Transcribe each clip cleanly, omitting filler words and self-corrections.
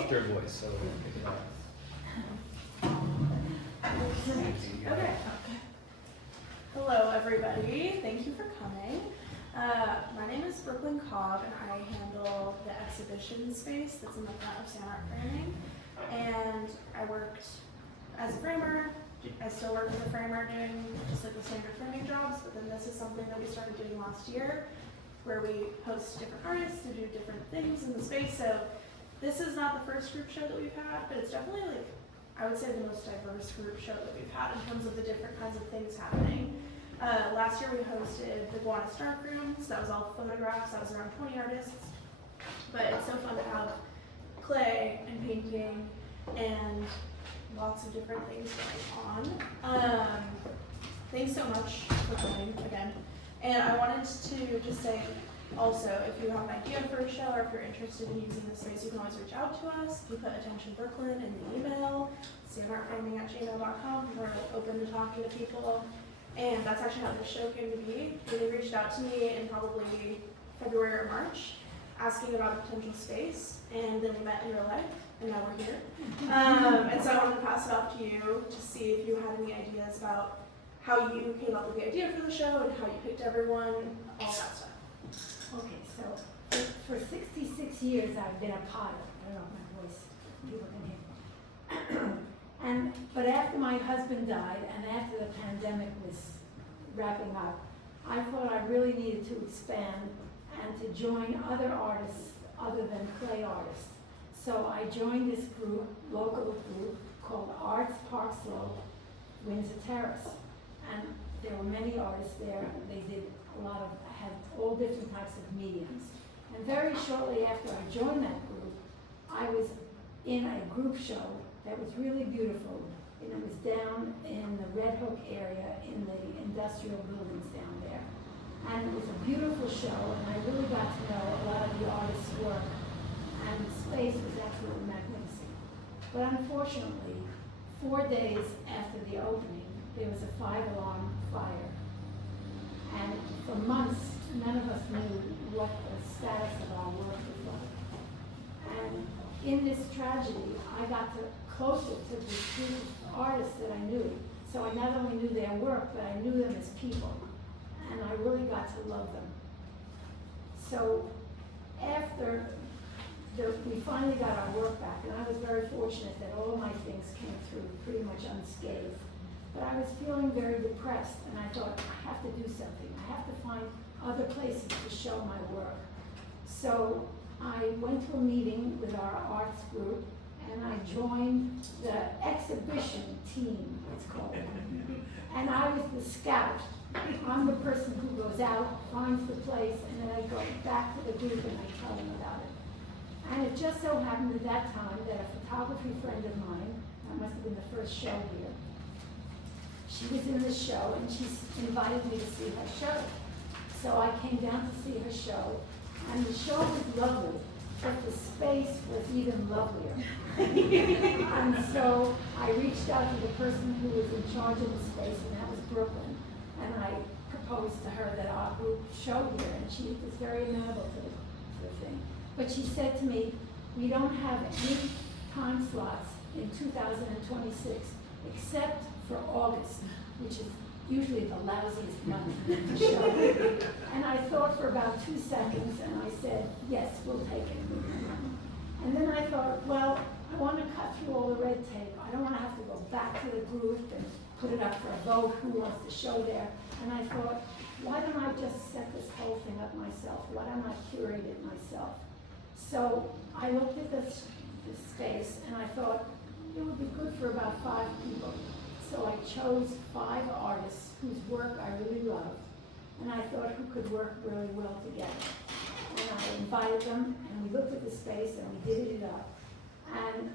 softer voice, so we'll pick it up. Okay. Hello, everybody. Thank you for coming. My name is Brooklyn Cobb, and I handle the exhibition space that's in the front of Sand Art Framing. And I worked as a framer. I still work as a framer doing just like the standard framing jobs, but then this is something that we started doing last year, where we host different artists to do different things in the space. So this is not the first group show that we've had, but it's definitely like, I would say the most diverse group show that we've had in terms of the different kinds of things happening. Last year we hosted the Gowanus dark room, so that was all photographs, that was around 20 artists. But it's so fun to have clay and painting and lots of different things going on. Thanks so much for coming again. And I wanted to just say also, if you have an idea for a show or if you're interested in using the space, you can always reach out to us. You put Attention Brooklyn in the email, sandartframing@gmail.com. We're open to talking to people. And that's actually how this show came to be. They reached out to me in probably February or March, asking about a potential space, and then we met in real life, and now we're here. And so I wanted to pass it off to you to see if you had any ideas about how you came up with the idea for the show and how you picked everyone, all that stuff. Okay, so for 66 years I've been a potter. I don't know if my voice, people can hear. But after my husband died and after the pandemic was wrapping up, I thought I really needed to expand and to join other artists other than clay artists. So I joined this group, local group, called Arts Park Slope, Windsor Terrace. And there were many artists there. They did had all different types of mediums. And very shortly after I joined that group, I was in a group show that was really beautiful. And it was down in the Red Hook area in the industrial buildings down there. And it was a beautiful show, and I really got to know a lot of the artists' work. And the space was absolutely magnificent. But unfortunately, 4 days after the opening, there was a 5-alarm fire. And for months, none of us knew what the status of our work was like. And in this tragedy, I got closer to this group of artists that I knew. So I not only knew their work, but I knew them as people. And I really got to love them. So after we finally got our work back, and I was very fortunate that all my things came through pretty much unscathed. But I was feeling very depressed, and I thought, I have to do something. I have to find other places to show my work. So I went to a meeting with our arts group, and I joined the exhibition team, it's called. And I was the scout. I'm the person who goes out, finds the place, and then I go back to the group and I tell them about it. And it just so happened at that time that a photography friend of mine, that must have been the first show here, she was in the show and she invited me to see her show. So I came down to see her show, and the show was lovely, but the space was even lovelier. And so I reached out to the person who was in charge of the space, and that was Brooklyn. And I proposed to her that our group show here, and she was very amenable to the thing. But she said to me, we don't have any time slots in 2026 except for August, which is usually the lousiest month to show. And I thought for about 2 seconds, and I said, yes, we'll take it. And then I thought, well, I want to cut through all the red tape. I don't want to have to go back to the group and put it up for a vote, who wants to show there. And I thought, why don't I just set this whole thing up myself? Why don't I curate it myself? So I looked at this space, and I thought, it would be good for about 5 people. So I chose 5 artists whose work I really loved, and I thought who could work really well together. And I invited them, and we looked at the space, and we divvied it up. And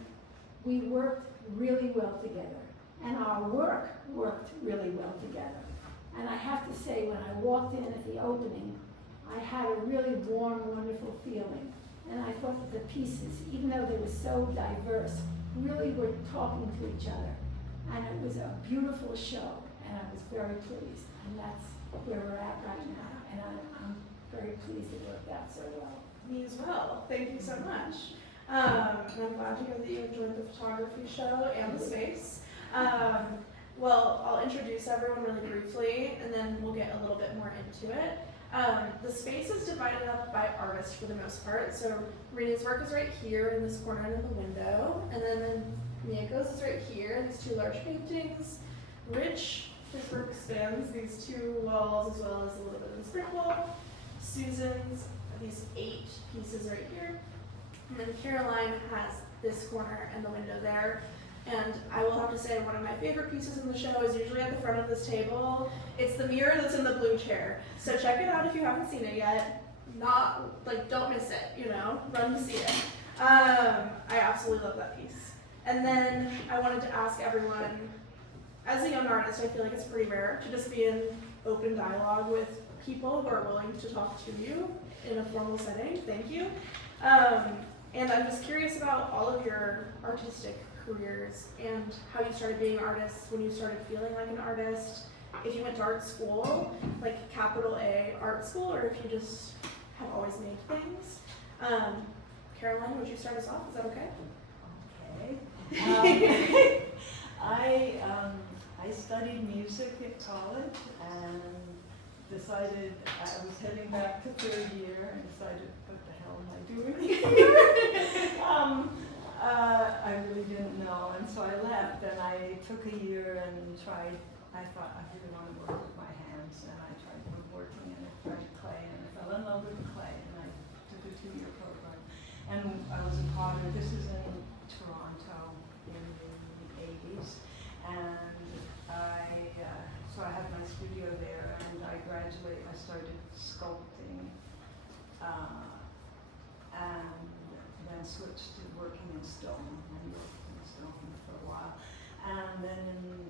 we worked really well together. And our work worked really well together. And I have to say, when I walked in at the opening, I had a really warm, wonderful feeling. And I thought that the pieces, even though they were so diverse, really were talking to each other. And it was a beautiful show, and I was very pleased. And that's where we're at right now. And I'm very pleased it worked out so well. Me as well. Thank you so much. And I'm glad to hear that you enjoyed the photography show and the space. Well, I'll introduce everyone really briefly, and then we'll get a little bit more into it. The space is divided up by artists for the most part. So Rene's work is right here in this corner in the window, and then Mieko's is right here, these two large paintings. Rich, his work spans these two walls as well as a little bit of this brick wall. Susan's, these 8 pieces right here. And then Caroline has this corner and the window there. And I will have to say one of my favorite pieces in the show is usually at the front of this table. It's the mirror that's in the blue chair. So check it out if you haven't seen it yet. Don't miss it, run to see it. I absolutely love that piece. And then I wanted to ask everyone, as a young artist, I feel like it's pretty rare to just be in open dialogue with people who are willing to talk to you in a formal setting. Thank you. And I'm just curious about all of your artistic careers and how you started being artists, when you started feeling like an artist, if you went to art school, like capital A art school, or if you just have always made things. Caroline, would you start us off? Is that okay? Okay. I studied music at college and decided I was heading back to 3rd year and decided, what the hell am I doing here? I really didn't know, and so I left and I took a year and tried. I thought I really want to work with my hands, and I tried woodworking and I tried clay, and I fell in love with clay, and I took a 2-year program. And I was a potter. This is in Toronto in the 80s, and so I had my studio there, and I graduated. I started sculpting, and then switched to working in stone. I worked in stone for a while, and then in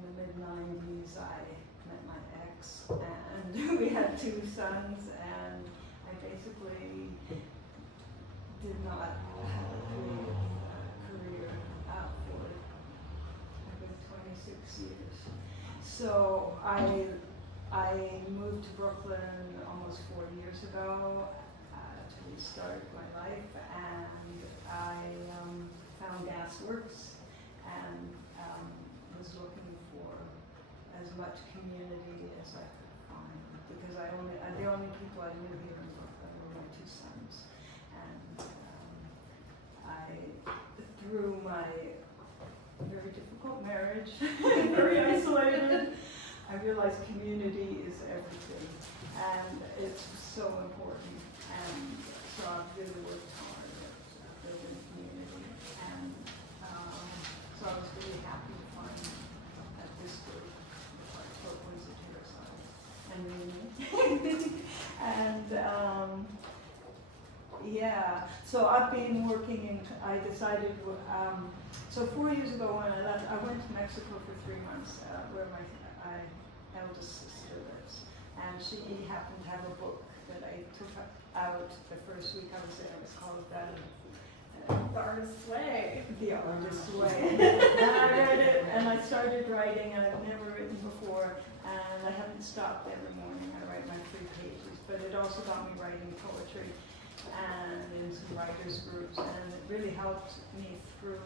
the mid-90s, I met my ex, and we had 2 sons, and I basically did not have a career out for a good 26 years. So I moved to Brooklyn almost 4 years ago to restart my life, and I found Gasworks and was looking for as much community as I could find, because the only people I knew here in Brooklyn were my 2 sons. And through my very difficult marriage, very isolated, I realized community is everything, and it's so important. And so I've really worked hard at building community, and so I was really happy to find at this group, like Brooklyn's a Terracide, and Rene. And yeah, so I've been working I decided, so 4 years ago when I left, I went to Mexico for 3 months, where my eldest sister lives, and she happened to have a book that I took out the first week I was there. It was called The Artist's Way. The Artist's Way. And I read it, and I started writing, and I've never written before, and I haven't stopped every morning. I write my 3 pages, but it also got me writing poetry and in some writers groups, and it really helped me through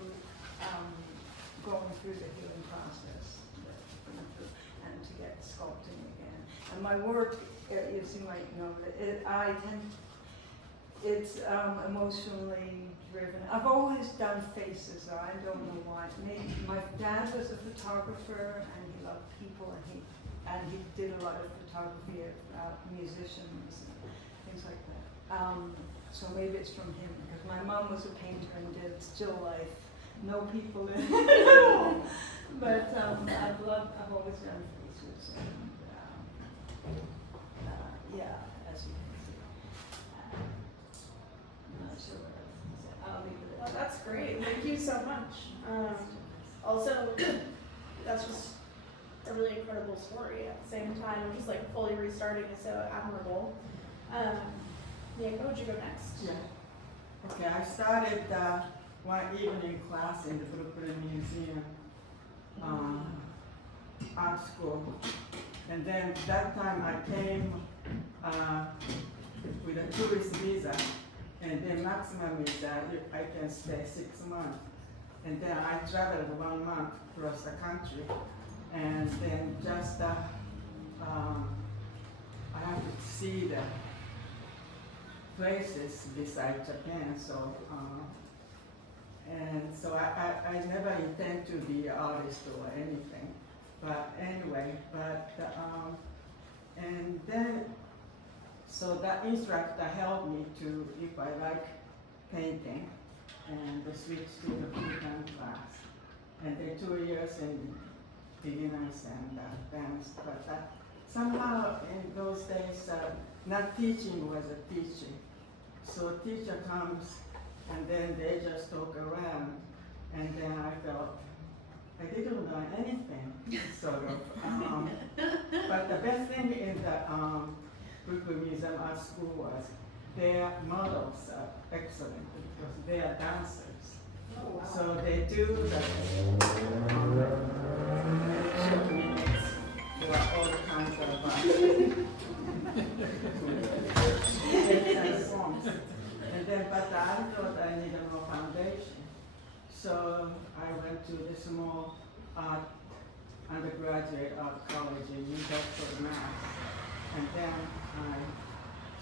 going through the healing process and to get sculpting again. And my work, as you might know, it's emotionally driven. I've always done faces, though I don't know why. Maybe my dad was a photographer, and he loved people, and he did a lot of photography of musicians and things like that. So maybe it's from him, because my mom was a painter and did still life, no people in it at all. But I've always done faces, and yeah, as you can see. I'm not sure what else to say. I'll leave it at Well, that. that's great. Thank you so much. Also, that's just a really incredible story. At the same time, just like fully restarting is so admirable. Mieko, would you go next? Yeah. Okay, I started one evening class in the Brooklyn Museum art school, and then that time I came with a tourist visa, And then maximum is that I can stay 6 months. And then I traveled 1 month across the country. And then just, I have to see the places beside Japan, so, and so I never intend to be an artist or anything. But anyway, and then, so that instructor helped me to, if I like painting, and switch to the full-time class. And then 2 years in beginners and advanced, but somehow in those days, not teaching was a teaching. So teacher comes and then they just talk around, and then I felt I didn't learn anything, sort of. But the best thing in the Brooklyn Museum Art School was their models are excellent because they are dancers. Oh, wow. So they do the techniques. There are all kinds of and songs. And then, but I thought I needed more foundation. So I went to the small undergraduate art college in New Bedford, Mass. And then I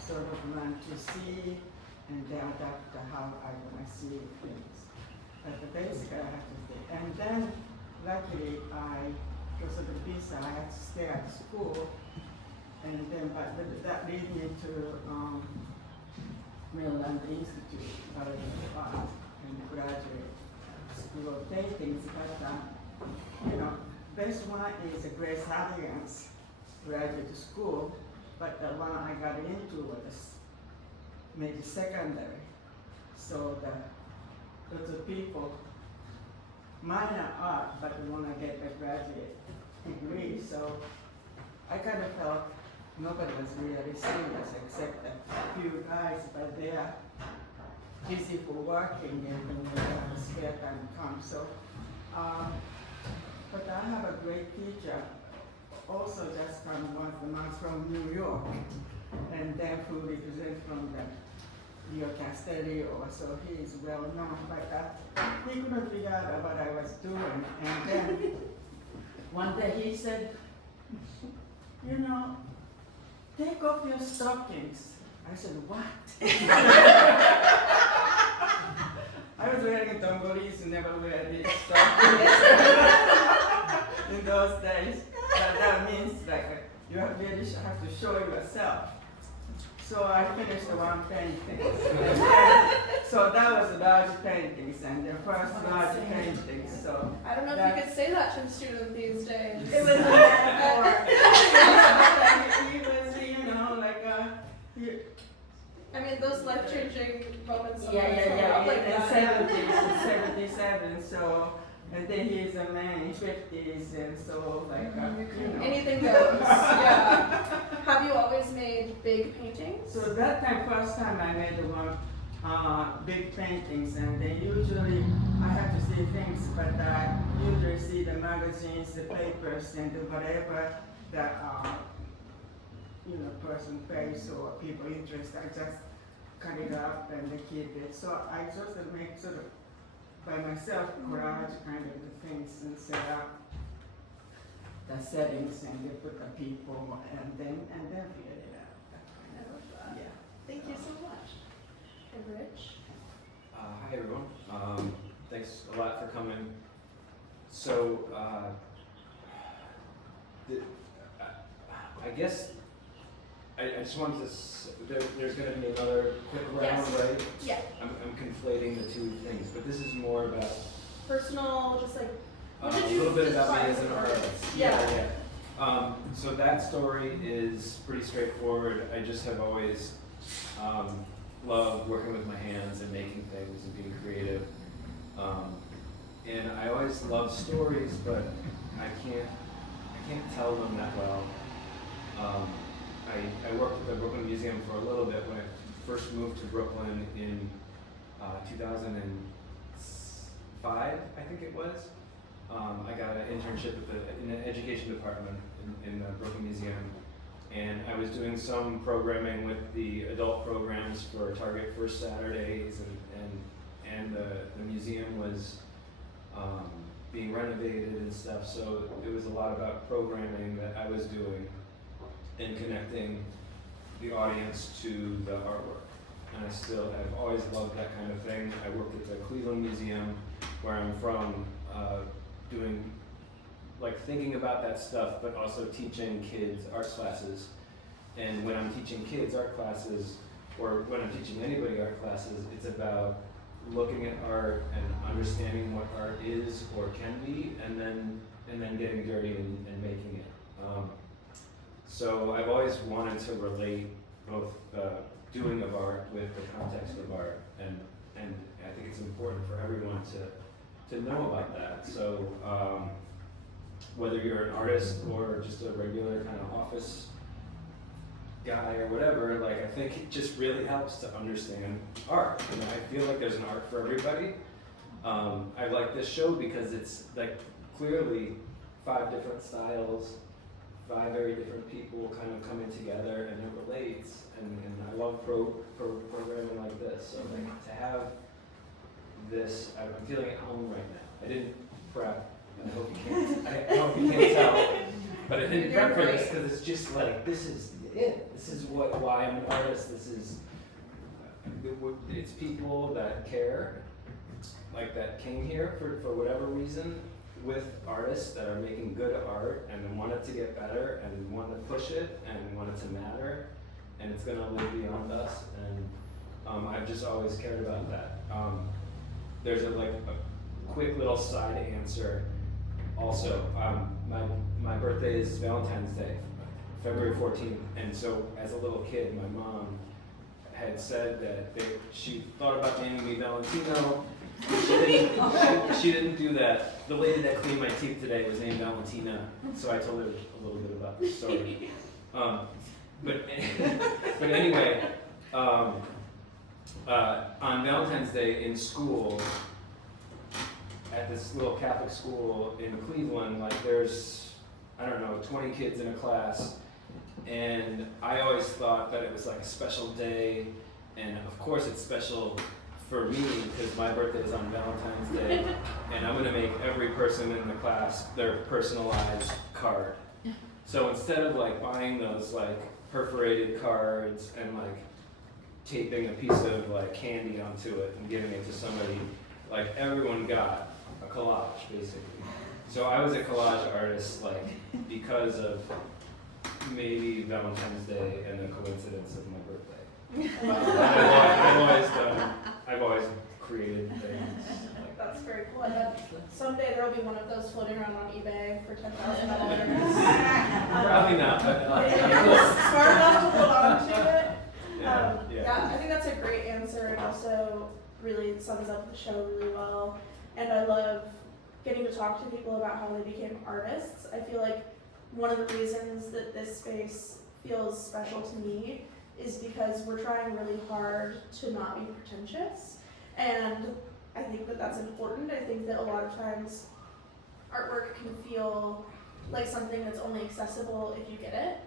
sort of learned to see and then adapt to how I want to see things. But the basic I have to think. And then luckily because of the visa, I had to stay at school. And then, but that led me to Maryland Institute of Art and graduate school of paintings. But you know, best one is Grace Halligan's graduate school. But the one I got into was maybe secondary. So lots of people minor art but want to get a graduate degree. So I kind of felt nobody was really serious except a few guys, but they are busy for working and when they have a spare time come. So, but I have a great teacher, also just from one of the months from New York, and then who represents from the Leo Castellio, so he is well known, but he couldn't figure out what I was doing. And then one day he said, you know, take off your stockings. I said, what? I was wearing dongoris, never wear these stockings in those days. But that means like you really have to show yourself. So I finished one painting. So that was large paintings and the first large paintings. So I don't know if you could say that to a student these days. It was a metaphor. he was, you know, like I mean, those life-changing moments. yeah. Like In that. 77, so, and then he's a man in 50s, and so, like, you know. Anything goes. Yeah. Have you always made big paintings? So that time, first time I made one big paintings, and then usually I have to see things, but I usually see the magazines, the papers, and whatever that you know, person face or people interest. I just cut it up and keep it. So I just make sort of by myself collage kind of the things and set up the settings and they put the people and then figure it out. I love that. Yeah. Thank you so much. And Rich? Hi everyone. Thanks a lot for coming. So, I guess I just wanted to. There's going to be another quick round, Yes. right? Yeah. I'm conflating the two things, but this is more about Personal, just like, a what did you little bit about me decide as an for artist. artists? Yeah. So that story is pretty straightforward. I just have always loved working with my hands and making things and being creative. And I always loved stories, but I can't tell them that well. I worked at the Brooklyn Museum for a little bit when I first moved to Brooklyn in 2005, I think it was. I got an internship in the education department in the Brooklyn Museum, and I was doing some programming with the adult programs for Target First Saturdays, and the museum was being renovated and stuff, so it was a lot about programming that I was doing and connecting the audience to the artwork. And I still have always loved that kind of thing. I worked at the Cleveland Museum, where I'm from, doing, like, thinking about that stuff, but also teaching kids art classes. And when I'm teaching kids art classes, or when I'm teaching anybody art classes, it's about looking at art and understanding what art is or can be, and then getting dirty and making it. So I've always wanted to relate both the doing of art with the context of art, and I think it's important for everyone to know about that. So whether you're an artist or just a regular kind of office guy or whatever, like, I think it just really helps to understand art. You know, I feel like there's an art for everybody. I like this show because it's like clearly 5 different styles, 5 very different people kind of coming together, and it relates. And I love programming like this. So like, to have this, I'm feeling at home right now. I didn't prep. I hope you can't. I hope you can't tell. But I didn't prep for this because it's just like, this is it. This is why I'm an artist. This is, it's people that care, like, that came here for whatever reason, with artists that are making good art and want it to get better and want to push it and want it to matter, and it's gonna live beyond us. And I've just always cared about that. There's a quick little side answer. Also, my birthday is Valentine's Day, February 14th, and so as a little kid, my mom had said that she thought about naming me Valentino. She didn't do that. The lady that cleaned my teeth today was named Valentina, so I told her a little bit about the story. But anyway, on Valentine's Day in school, at this little Catholic school in Cleveland, like, there's, I don't know, 20 kids in a class, and I always thought that it was like a special day, and of course it's special for me because my birthday is on Valentine's Day, and I'm gonna make every person in the class their personalized card. So instead of like buying those like perforated cards and like taping a piece of like candy onto it and giving it to somebody, like, everyone got a collage basically. So I was a collage artist, like, because of maybe Valentine's Day and the coincidence of my birthday. I've always created things. Like, That's very cool. I bet someday there will be one of those floating around on eBay for $10,000. probably not, but Smart enough to hold on to it. yeah. Yeah, I think that's a great answer, and also really sums up the show really well. And I love getting to talk to people about how they became artists. I feel like one of the reasons that this space feels special to me is because we're trying really hard to not be pretentious. And I think that that's important. I think that a lot of times artwork can feel like something that's only accessible if you get it.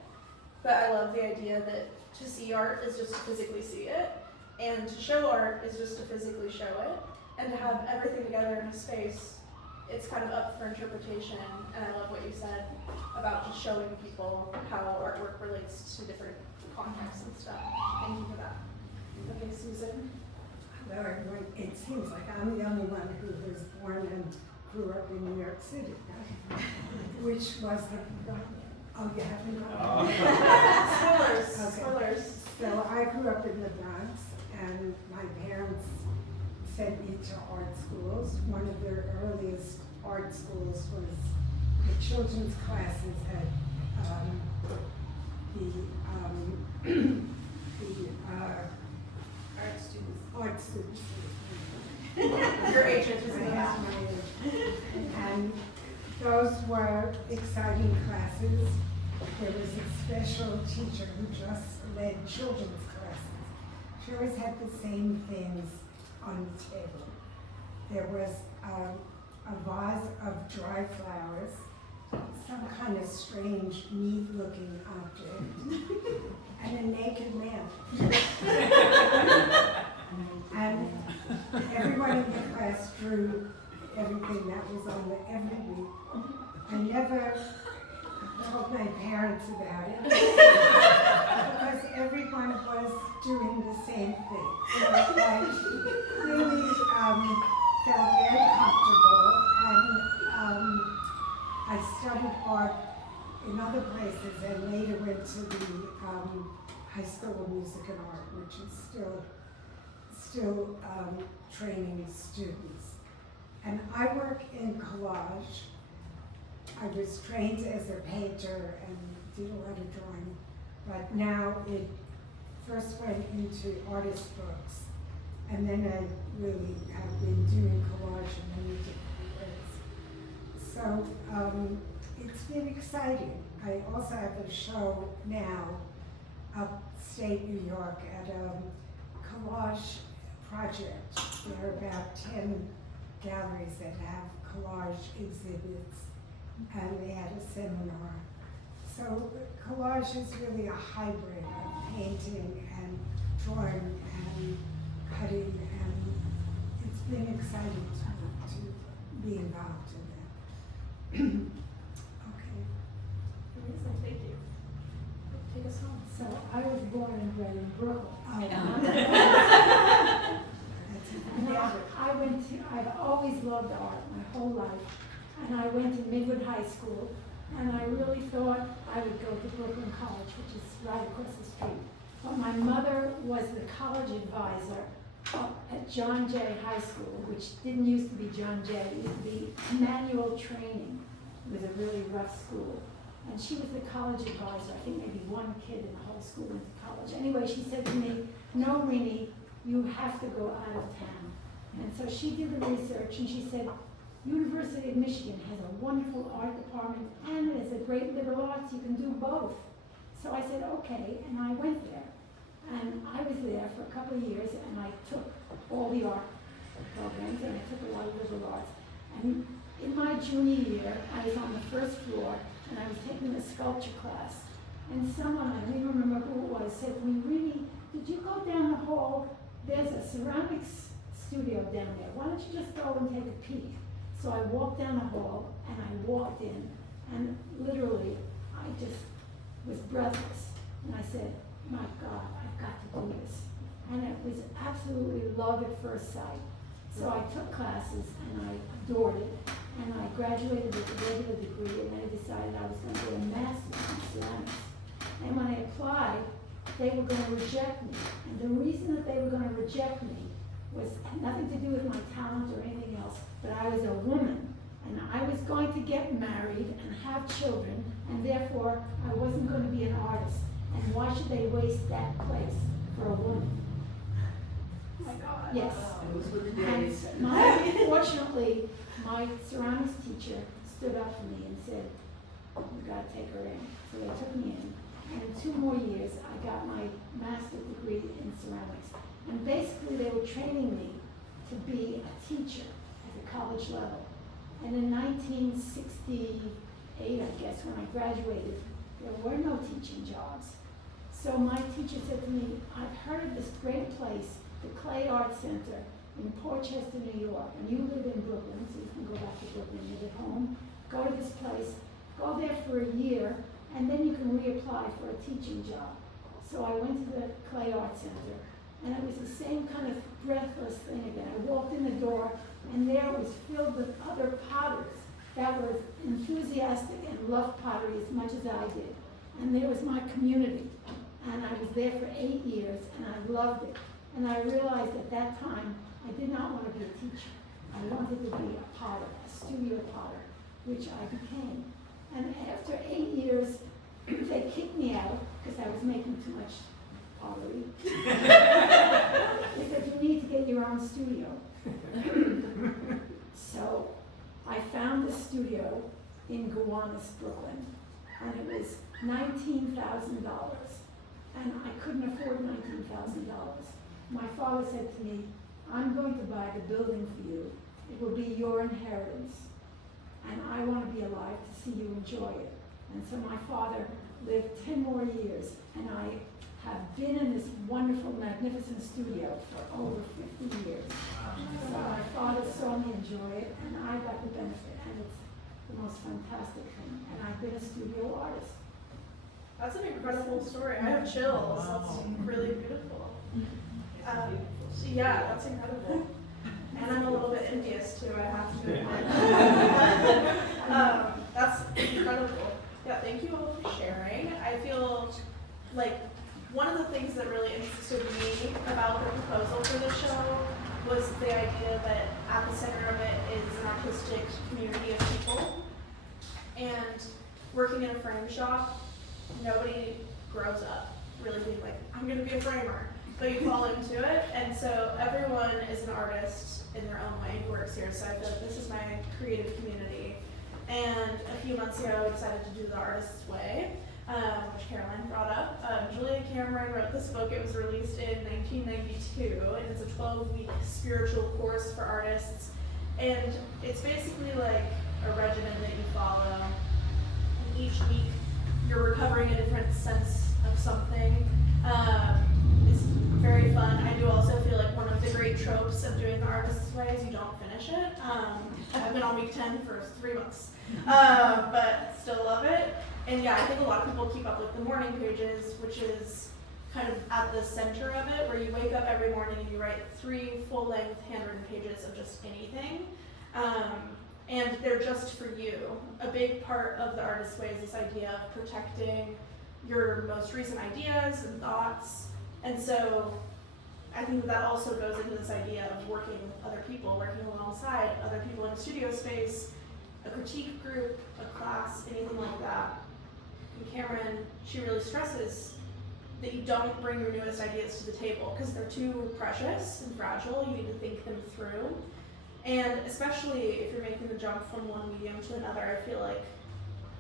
But I love the idea that to see art is just to physically see it, and to show art is just to physically show it, and to have everything together in a space, it's kind of up for interpretation. And I love what you said about just showing people how artwork relates to different contexts and stuff. Thank you for that. Okay, Susan. Well, it seems like I'm the only one who was born and grew up in New York City, which was the, oh, you haven't gone? Spoilers. So I grew up in the Bronx, and my parents sent me to art schools. One of their earliest art schools was the children's classes at art students. Your agent is in the back. And those were exciting classes. There was a special teacher who just led children's classes. She always had the same things on the table. There was a vase of dry flowers some kind of strange, neat-looking object, and a naked man. And everyone in the class drew everything that was on the every week. I never told my parents about it because everyone was doing the same thing. So I really felt very comfortable, and I studied art in other places and later went to the High School of Music and Art, which is still training students. And I work in collage. I was trained as a painter and did a lot of drawing, but now it first went into artist books, and then I really have been doing collage in many different ways. So it's been exciting. I also have a show now upstate New York at a collage project. There are about 10 galleries that have collage exhibits, and they had a seminar. So collage is really a hybrid of painting and drawing and cutting, and it's been exciting to be involved in that. Okay. Thank you. Take us home. So I was born and bred in Brooklyn. I've always loved art my whole life, and I went to Midwood High School, and I really thought I would go to Brooklyn College, which is right across the street. But my mother was the college advisor at John Jay High School, which didn't used to be John Jay, it used to be manual training. It was a really rough school. And she was the college advisor. I think maybe one kid in the whole school went to college. Anyway, she said to me, "No, Rene, you have to go out of town." And so she did the research, and she said, University of Michigan has a wonderful art department, and it has a great liberal arts. You can do both. So I said, okay, and I went there. And I was there for a couple of years, and I took all the art programs, and I took a lot of liberal arts. And in my junior year, I was on the first floor, and I was taking a sculpture class. And someone, I don't even remember who it was, said to me, "Rene, did you go down the hall? There's a ceramics studio down there. Why don't you just go and take a peek?" So I walked down the hall, and I walked in, and literally, I just was breathless. And I said, "My God, I've got to do this." And it was absolutely love at first sight. So I took classes, and I adored it. And I graduated with a regular degree, and I decided I was going to do a master's in ceramics. And when I applied, they were going to reject me. And the reason that they were going to reject me had nothing to do with my talent or anything else, but I was a woman, and I was going to get married and have children, and therefore I wasn't going to be an artist. And why should they waste that place for a woman? Oh my God. Yes. Those were the days. And fortunately, my ceramics teacher stood up for me and said, "You gotta take her in." So they took me in. And in 2 more years, I got my master's degree in ceramics. And basically, they were training me to be a teacher at the college level. And in 1968, I guess, when I graduated, there were no teaching jobs. So my teacher said to me, "I've heard of this great place, the Clay Art Center in Portchester, New York, and you live in Brooklyn, so you can go back to Brooklyn, live at home. Go to this place, go there for a year, and then you can reapply for a teaching job." So I went to the Clay Art Center, and it was the same kind of breathless thing again. I walked in the door, and there it was filled with other potters that were enthusiastic and loved pottery as much as I did. And there was my community, and I was there for 8 years, and I loved it. And I realized at that time, I did not want to be a teacher. I wanted to be a potter, a studio potter, which I became. And after 8 years, they kicked me out because I was making too much pottery. They said, "You need to get your own studio." So I found a studio in Gowanus, Brooklyn, and it was $19,000. And I couldn't afford $19,000. My father said to me, "I'm going to buy the building for you. It will be your inheritance." and I want to be alive to see you enjoy it. And so my father lived 10 more years, and I have been in this wonderful, magnificent studio for over 50 years. So my father saw me enjoy it, and I got the benefit, and it's the most fantastic thing. And I've been a studio artist. That's an incredible story. I have chills. That's really beautiful. So yeah, that's incredible. And I'm a little bit envious too, I have to admit. That's incredible. Yeah, thank you all for sharing. I feel like one of the things that really interested me about the proposal for the show was the idea that at the center of it is an artistic community of people. And working in a frame shop, nobody grows up really being like, I'm gonna be a framer. But you fall into it, and so everyone is an artist in their own way who works here. So I feel like this is my creative community. And a few months ago, I decided to do the artist's way, which Caroline brought up. Julia Cameron wrote this book. It was released in 1992, and it's a 12-week spiritual course for artists. And it's basically like a regimen that you follow. And each week, you're recovering a different sense of something. It's very fun. I do also feel like one of the great tropes of doing the artist's way is you don't finish it. I've been on week 10 for 3 months, but still love it. And yeah, I think a lot of people keep up with the morning pages, which is kind of at the center of it, where you wake up every morning and you write 3 full-length handwritten pages of just anything. And they're just for you. A big part of the artist's way is this idea of protecting your most recent ideas and thoughts. And so I think that also goes into this idea of working with other people, working alongside other people in a studio space, a critique group, a class, anything like that. And Cameron, she really stresses that you don't bring your newest ideas to the table because they're too precious and fragile. You need to think them through. And especially if you're making the jump from one medium to another, I feel like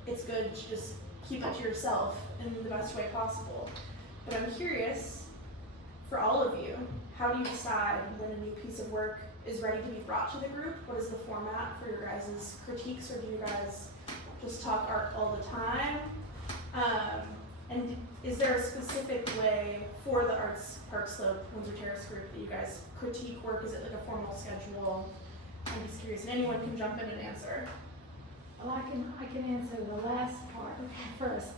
it's good to just keep it to yourself in the best way possible. But I'm curious, for all of you, how do you decide when a new piece of work is ready to be brought to the group? What is the format for your guys' critiques, or do you guys just talk art all the time? And is there a specific way for the Park Slope Windsor Terrace group that you guys critique work? Is it like a formal schedule? I'm just curious, and anyone can jump in and answer. Well, I can answer the last part first.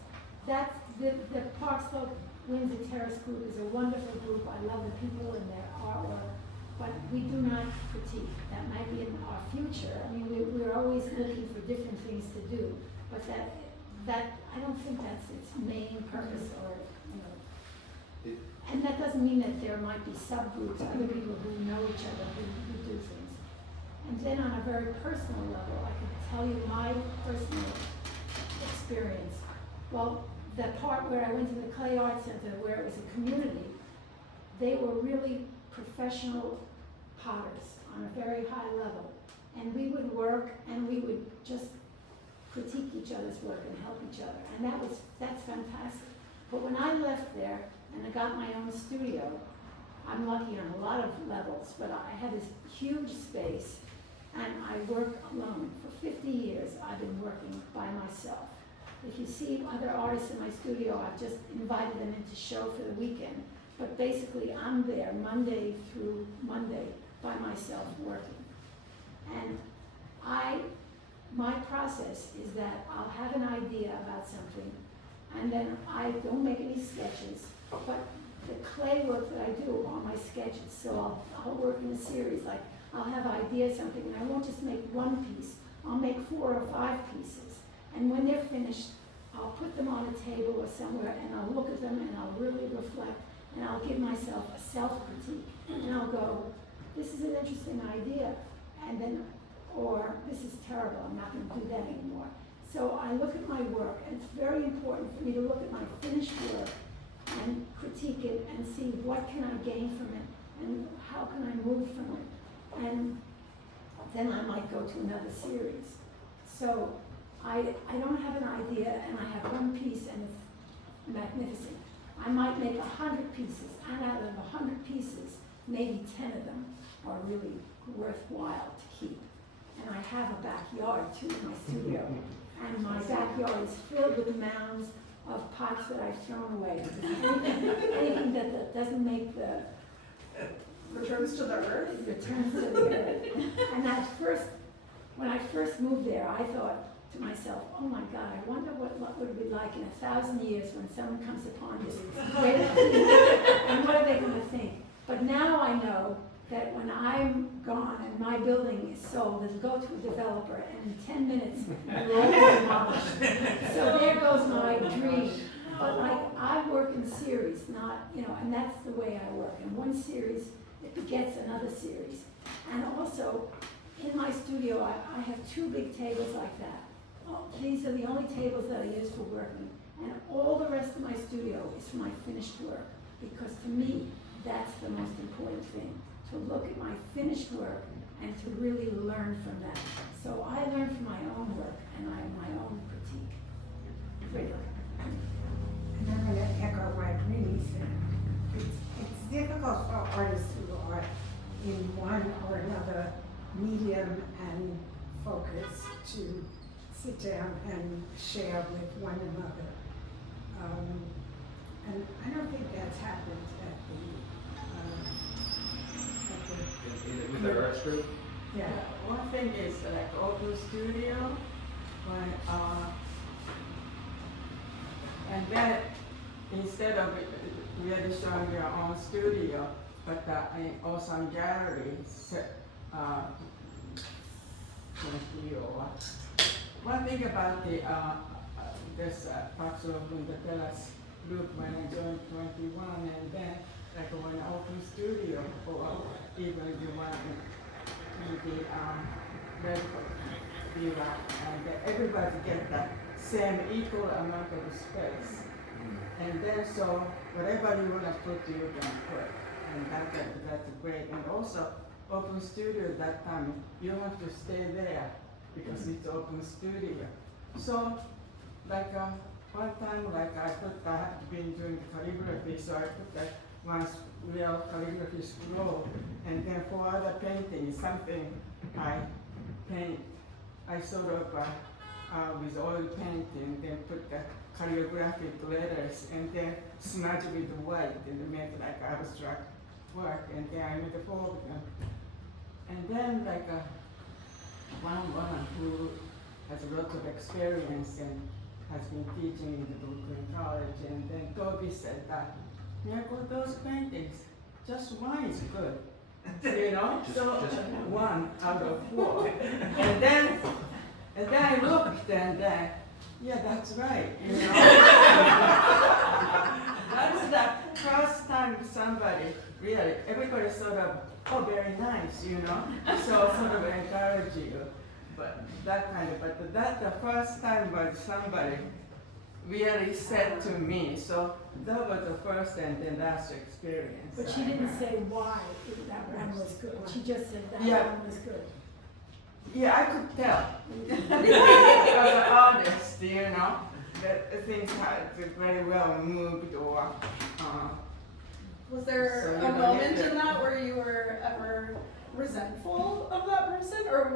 That's the Park Slope Windsor Terrace group is a wonderful group. I love the people and their artwork, but we do not critique. That might be in our future. I mean, we're always looking for different things to do, but that I don't think that's its main purpose, or you know. And that doesn't mean that there might be subgroups, other people who know each other who do things. And then on a very personal level, I can tell you my personal experience. Well, the part where I went to the Clay Art Center, where it was a community, they were really professional potters on a very high level. And we would work and we would just critique each other's work and help each other. And that's fantastic. But when I left there and I got my own studio, I'm lucky on a lot of levels, but I had this huge space and I work alone. For 50 years, I've been working by myself. If you see other artists in my studio, I've just invited them in to show for the weekend. But basically, I'm there Monday through Monday by myself working. And my process is that I'll have an idea about something, and then I don't make any sketches, but the clay work that I do are my sketches. So I'll work in a series, like I'll have ideas, something, and I won't just make one piece. I'll make 4 or 5 pieces. And when they're finished, I'll put them on a table or somewhere, and I'll look at them, and I'll really reflect, and I'll give myself a self-critique. And I'll go, this is an interesting idea, and then, or this is terrible, I'm not going to do that anymore. So I look at my work, and it's very important for me to look at my finished work and critique it and see what can I gain from it, and how can I move from it. And then I might go to another series. So I don't have an idea, and I have one piece, and it's magnificent. I might make 100 pieces, and out of 100 pieces, maybe 10 of them are really worthwhile to keep. and I have a backyard too in my studio. And my backyard is filled with mounds of pots that I've thrown away. Anything that doesn't make the Returns to the earth. returns to the earth. And when I first moved there, I thought to myself, oh my God, I wonder what would it be like in 1,000 years when someone comes upon this great and what are they going to think? But now I know that when I'm gone and my building is sold, it'll go to a developer and in 10 minutes it'll all be demolished. So there goes my dream. But like, I work in series, not, and that's the way I work. In one series, it begets another series. And also, in my studio, I have 2 big tables like that. Oh, these are the only tables that I use for working. And all the rest of my studio is for my finished work. Because to me, that's the most important thing. To look at my finished work and to really learn from that. So I learn from my own work and I have my own critique. Really. And I'm gonna echo what Rene said. It's difficult for artists who are in one or another medium and focus to sit down and share with one another. And I don't think that's happened at With our arts group? yeah. One thing is like open studio, when, and then instead of really showing your own studio, but also in galleries, one thing about this Paxo Fundatelas group when I joined 21, and then like when I open studio, or even if you want the red view, and everybody get the same equal amount of space. And then so whatever you want to put, you can put, and that's great. And also open studio that time, you want to stay there because it's open studio. So like one time, like I have been doing calligraphy, so I put that one real calligraphy scroll, and then for other painting, something I paint, I sort of with oil painting, then put the calligraphic letters, and then smudge with white, and make like abstract work, and then I make a fold of them. And then like one woman who has a lot of experience and has been teaching in the Brooklyn College, and then Toby said that, Mieko, those paintings, just one is good. So 1 out of 4. And then I looked and yeah, that's right, That's the first time somebody really, everybody sort of, oh, very nice, so sort of encourage you. But that kind of, but that's the first time when somebody really said to me, so that was the first and then last experience. But she didn't say why that one was good. She just said that one was good. Yeah, I could tell. As an artist, that things had very well moved or. Was there a moment in that where you were ever resentful of that person, or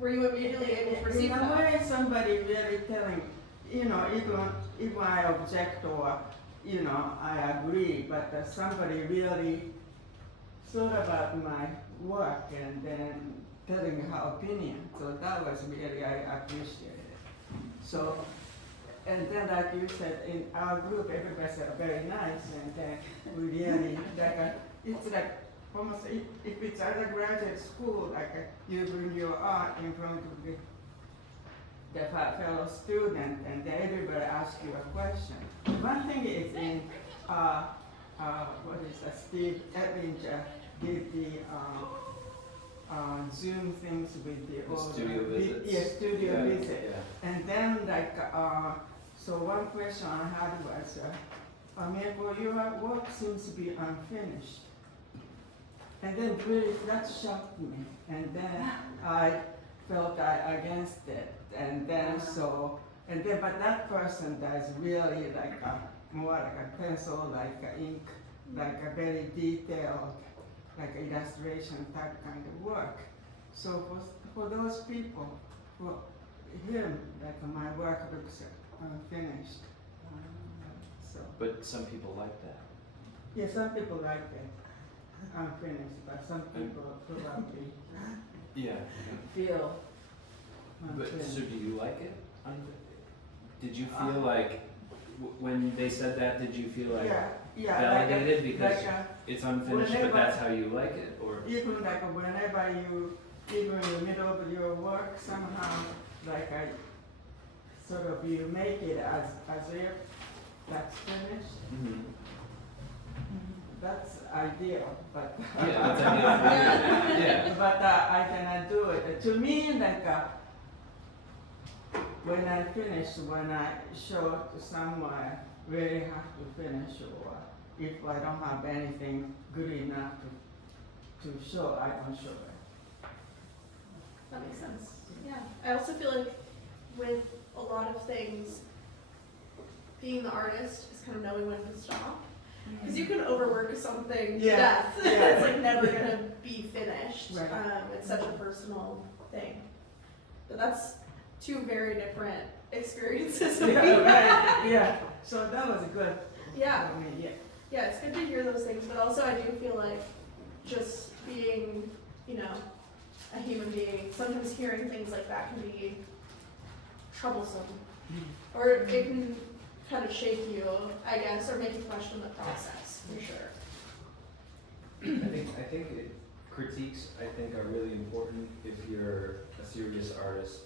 were you immediately able to perceive In a that? way, somebody really telling, even I object or, I agree, but somebody really thought about my work and then telling her opinion. So that was really, I appreciated it. So, and then like you said, in our group, everybody's very nice, and then we really, it's like, almost if it's at a graduate school, you bring your art in front of the fellow student, and then everybody asks you a question. One thing is in Steve Ettinger did the Zoom things with the studio visits. Yeah, studio visit. Yeah. And then so one question I had was, Mieko, your work seems to be unfinished. And then really that shocked me. And then I felt against it. And then but that person does really more like a pencil, like ink, like a very detailed, like illustration type kind of work. So for those people, for him, like my work looks finished. So But some people like that. yeah, some people like it unfinished, but some people probably Yeah. feel But so unfinished. do you like it? Did you feel like when they said that? Did you feel like Yeah, validated because like it's unfinished, but whenever- that's how you like it, or? even like whenever you, even in the middle of your work, somehow, like I, sort of you make it as if that's finished. Mhm. That's ideal, but. Yeah, that's ideal. Yeah. But I cannot do it. To me, like when I finish, when I show to someone, really have to finish, or if I don't have anything good enough to show, I don't show it. That makes sense. Yeah. I also feel like with a lot of things, being the artist is kind of knowing when to stop. Because you can overwork something to Yeah, death. yeah. It's like never gonna be finished. Right. It's such a personal thing. But that's two very different experiences of Yeah, feedback. right, yeah. So that was good Yeah. for me, yeah. Yeah, it's good to hear those things, but also I do feel like just being, you know, a human being, sometimes hearing things like that can be troublesome. Or it can kind of shake you, I guess, or make you question the process, for sure. I think critiques, I think, are really important if you're a serious artist.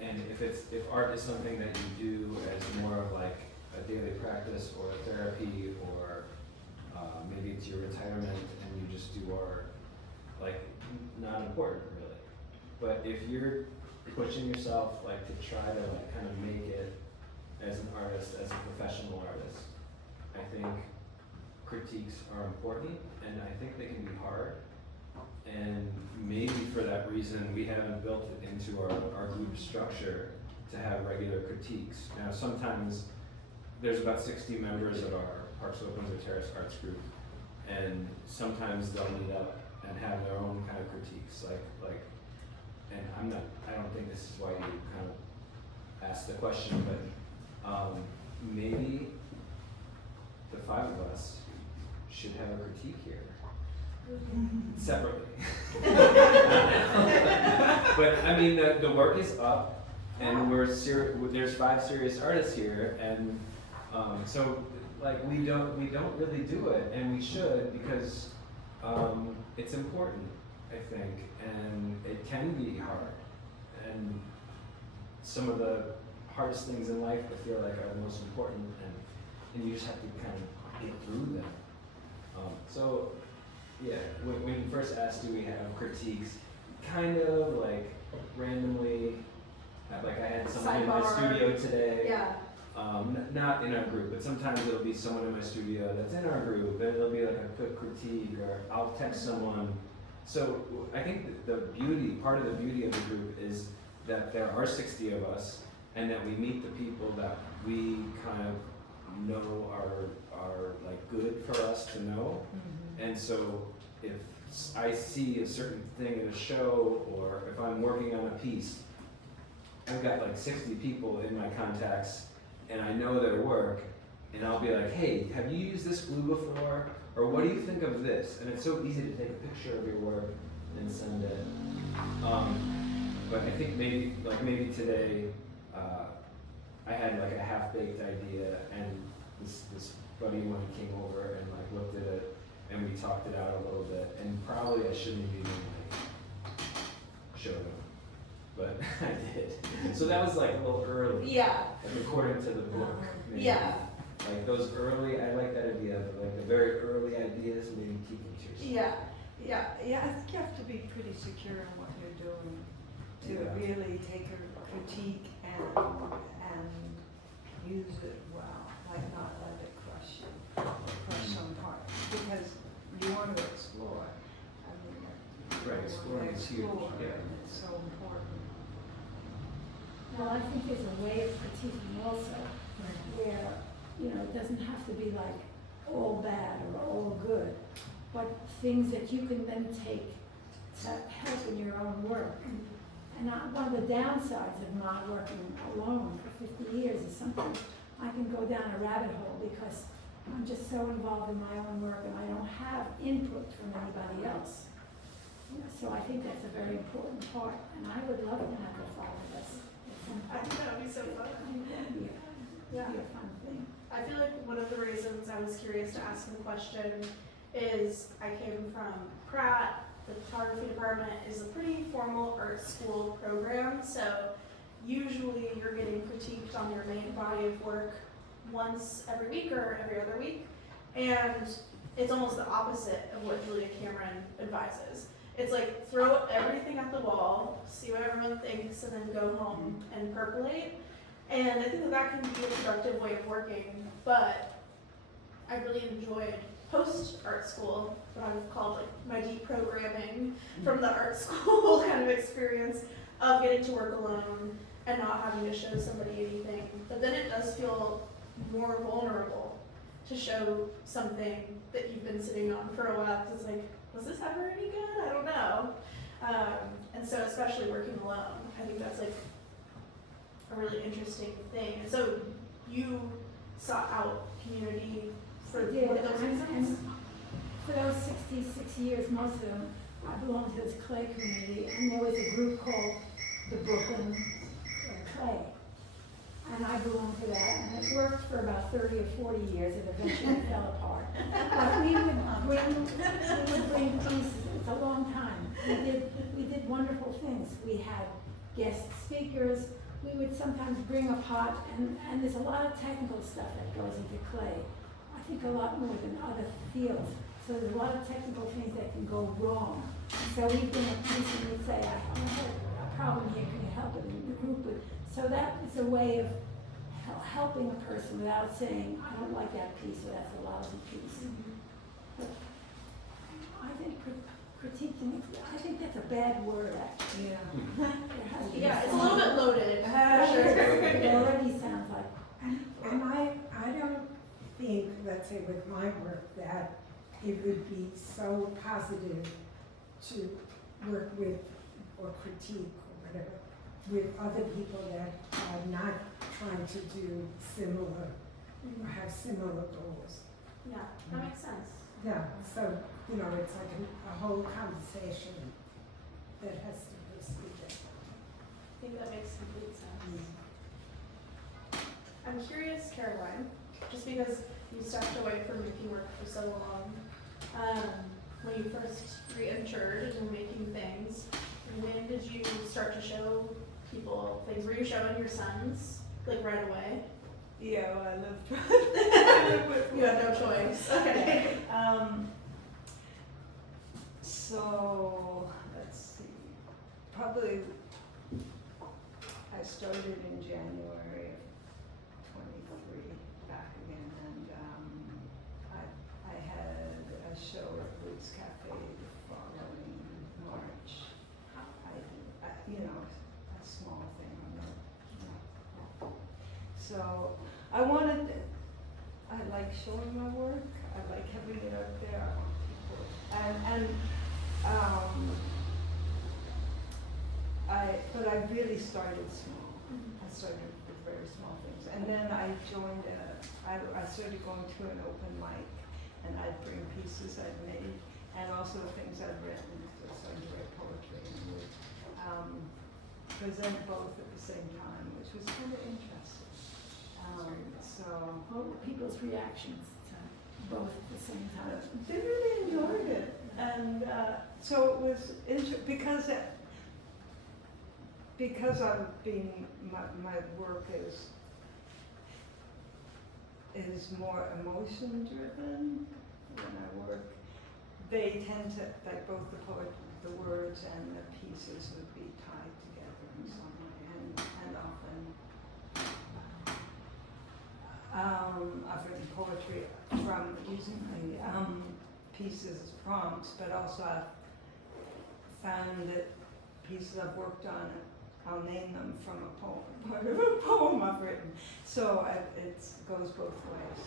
And if art is something that you do as more of like a daily practice or a therapy, or maybe it's your retirement and you just do art, like, not important really. But if you're pushing yourself like to try to like kind of make it as an artist, as a professional artist, I think critiques are important, and I think they can be hard. And maybe for that reason, we haven't built it into our group structure to have regular critiques. Now, sometimes there's about 60 members of our Parks, Opens, or Terrace Arts group, and sometimes they'll meet up and have their own kind of critiques, and I don't think this is why you kind of asked the question, but maybe the five of us should have a critique here. Separately. But I mean, the work is up, and there's 5 serious artists here, and so like we don't really do it, and we should, because it's important, I think, and it can be hard, and some of the hardest things in life I feel like are the most important, and you just have to kind of get through them. So yeah, when you first asked, do we have critiques, kind of like randomly, like I had someone in my Sidebar. studio today. Yeah. Not in our group, but sometimes it'll be someone in my studio that's in our group, and it'll be like a quick critique, or I'll text someone. So I think part of the beauty of the group is that there are 60 of us, and that we meet the people that we kind of know are like good for us to know. And so if I see a certain thing in a show, or if I'm working on a piece, I've got like 60 people in my contacts, and I know their work, and I'll be like, hey, have you used this glue before? Or what do you think of this? And it's so easy to take a picture of your work and send it. But I think maybe today, I had like a half-baked idea, and this buddy of mine came over and like looked at it, and we talked it out a little bit, and probably I shouldn't have even like showed him, but I did. So that was like a little early. Yeah. Like according to the book. Maybe. Yeah. Like those early, I like that idea, but like the very early ideas, maybe keep them to yourself. Yeah. Yeah, I think you have to be pretty secure in what you're doing to Yeah. really take a critique and use it well, like not let it crush you, crush some parts, because you want to explore. I mean, Right, you exploring want to is huge, explore, yeah. and it's so important. Well, I think there's a way of critiquing also, where, you know, it doesn't have to be like all bad or all good, but things that you can then take to help in your own work. And one of the downsides of not working alone for 50 years is sometimes I can go down a rabbit hole because I'm just so involved in my own work and I don't have input from anybody else. You know, so I think that's a very important part, and I would love to have the five of us at some I point. think that would be so fun. I think that'd be a fun thing. I feel like one of the reasons I was curious to ask the question is I came from Pratt. The photography department is a pretty formal art school program, so usually you're getting critiqued on your main body of work once every week or every other week, and it's almost the opposite of what Julia Cameron advises. It's like throw everything at the wall, see what everyone thinks, and then go home and percolate. And I think that can be a productive way of working, but I really enjoyed post-art school, what I've called like my deprogramming from the art school kind of experience of getting to work alone and not having to show somebody anything. But then it does feel more vulnerable to show something that you've been sitting on for a while, because it's like, was this ever any good? I don't know. And so especially working alone, I think that's like a really interesting thing. And so you sought out community for Yeah, one of those and reasons? for those 66 years, most of them, I belonged to this clay community, and there was a group called the Brooklyn Clay. And I belonged to that, and it worked for about 30 or 40 years, it eventually fell apart. But we would bring pieces, it's a long time. We did wonderful things. We had guest speakers, we would sometimes bring a pot, and there's a lot of technical stuff that goes into clay. I think a lot more than other fields. So there's a lot of technical things that can go wrong. So we'd bring a piece and we'd say, I have a problem here, can you help it? And the group would. So that is a way of helping a person without saying, I don't like that piece, or that's a lousy piece. But I think critiquing, I think that's a bad word, actually. Yeah. There has to be Yeah, it's a some- little bit loaded, for sure. It already sounds like, And I don't think, let's say with my work, that it would be so positive to work with or critique or whatever with other people that are not trying to do similar or have similar goals. Yeah, that makes sense. Yeah, so, you know, it's like a whole conversation that has to proceed. I think that makes complete sense. I'm curious, Caroline, just because you stepped away from making work for so long, when you first re-entered and were making things, when did you start to show people things? Were you showing your sons, like right away? Yeah, well, I lived with You had no choice. Okay. So, let's see, probably I started in January of 23 back again, and I had a show at Boots Cafe the following March. You know, a small thing on that. So I like showing my work, I like having it out there, I want people, but I really started small. I started with very small things, and then I joined I started going to an open mic, and I'd bring pieces I'd made, and also things I'd written, so I started to write poetry, and would present both at the same time, which was kind of interesting. what were people's reactions to both at the same time? They really enjoyed it, and so it was because I'm being my work is more emotion driven when I work. They tend to, like, both the words and the pieces would be tied together in some way, and often I've written poetry from using my pieces as prompts, but also I've found that pieces I've worked on, I'll name them from a poem, part of a poem I've written. So it goes both ways. So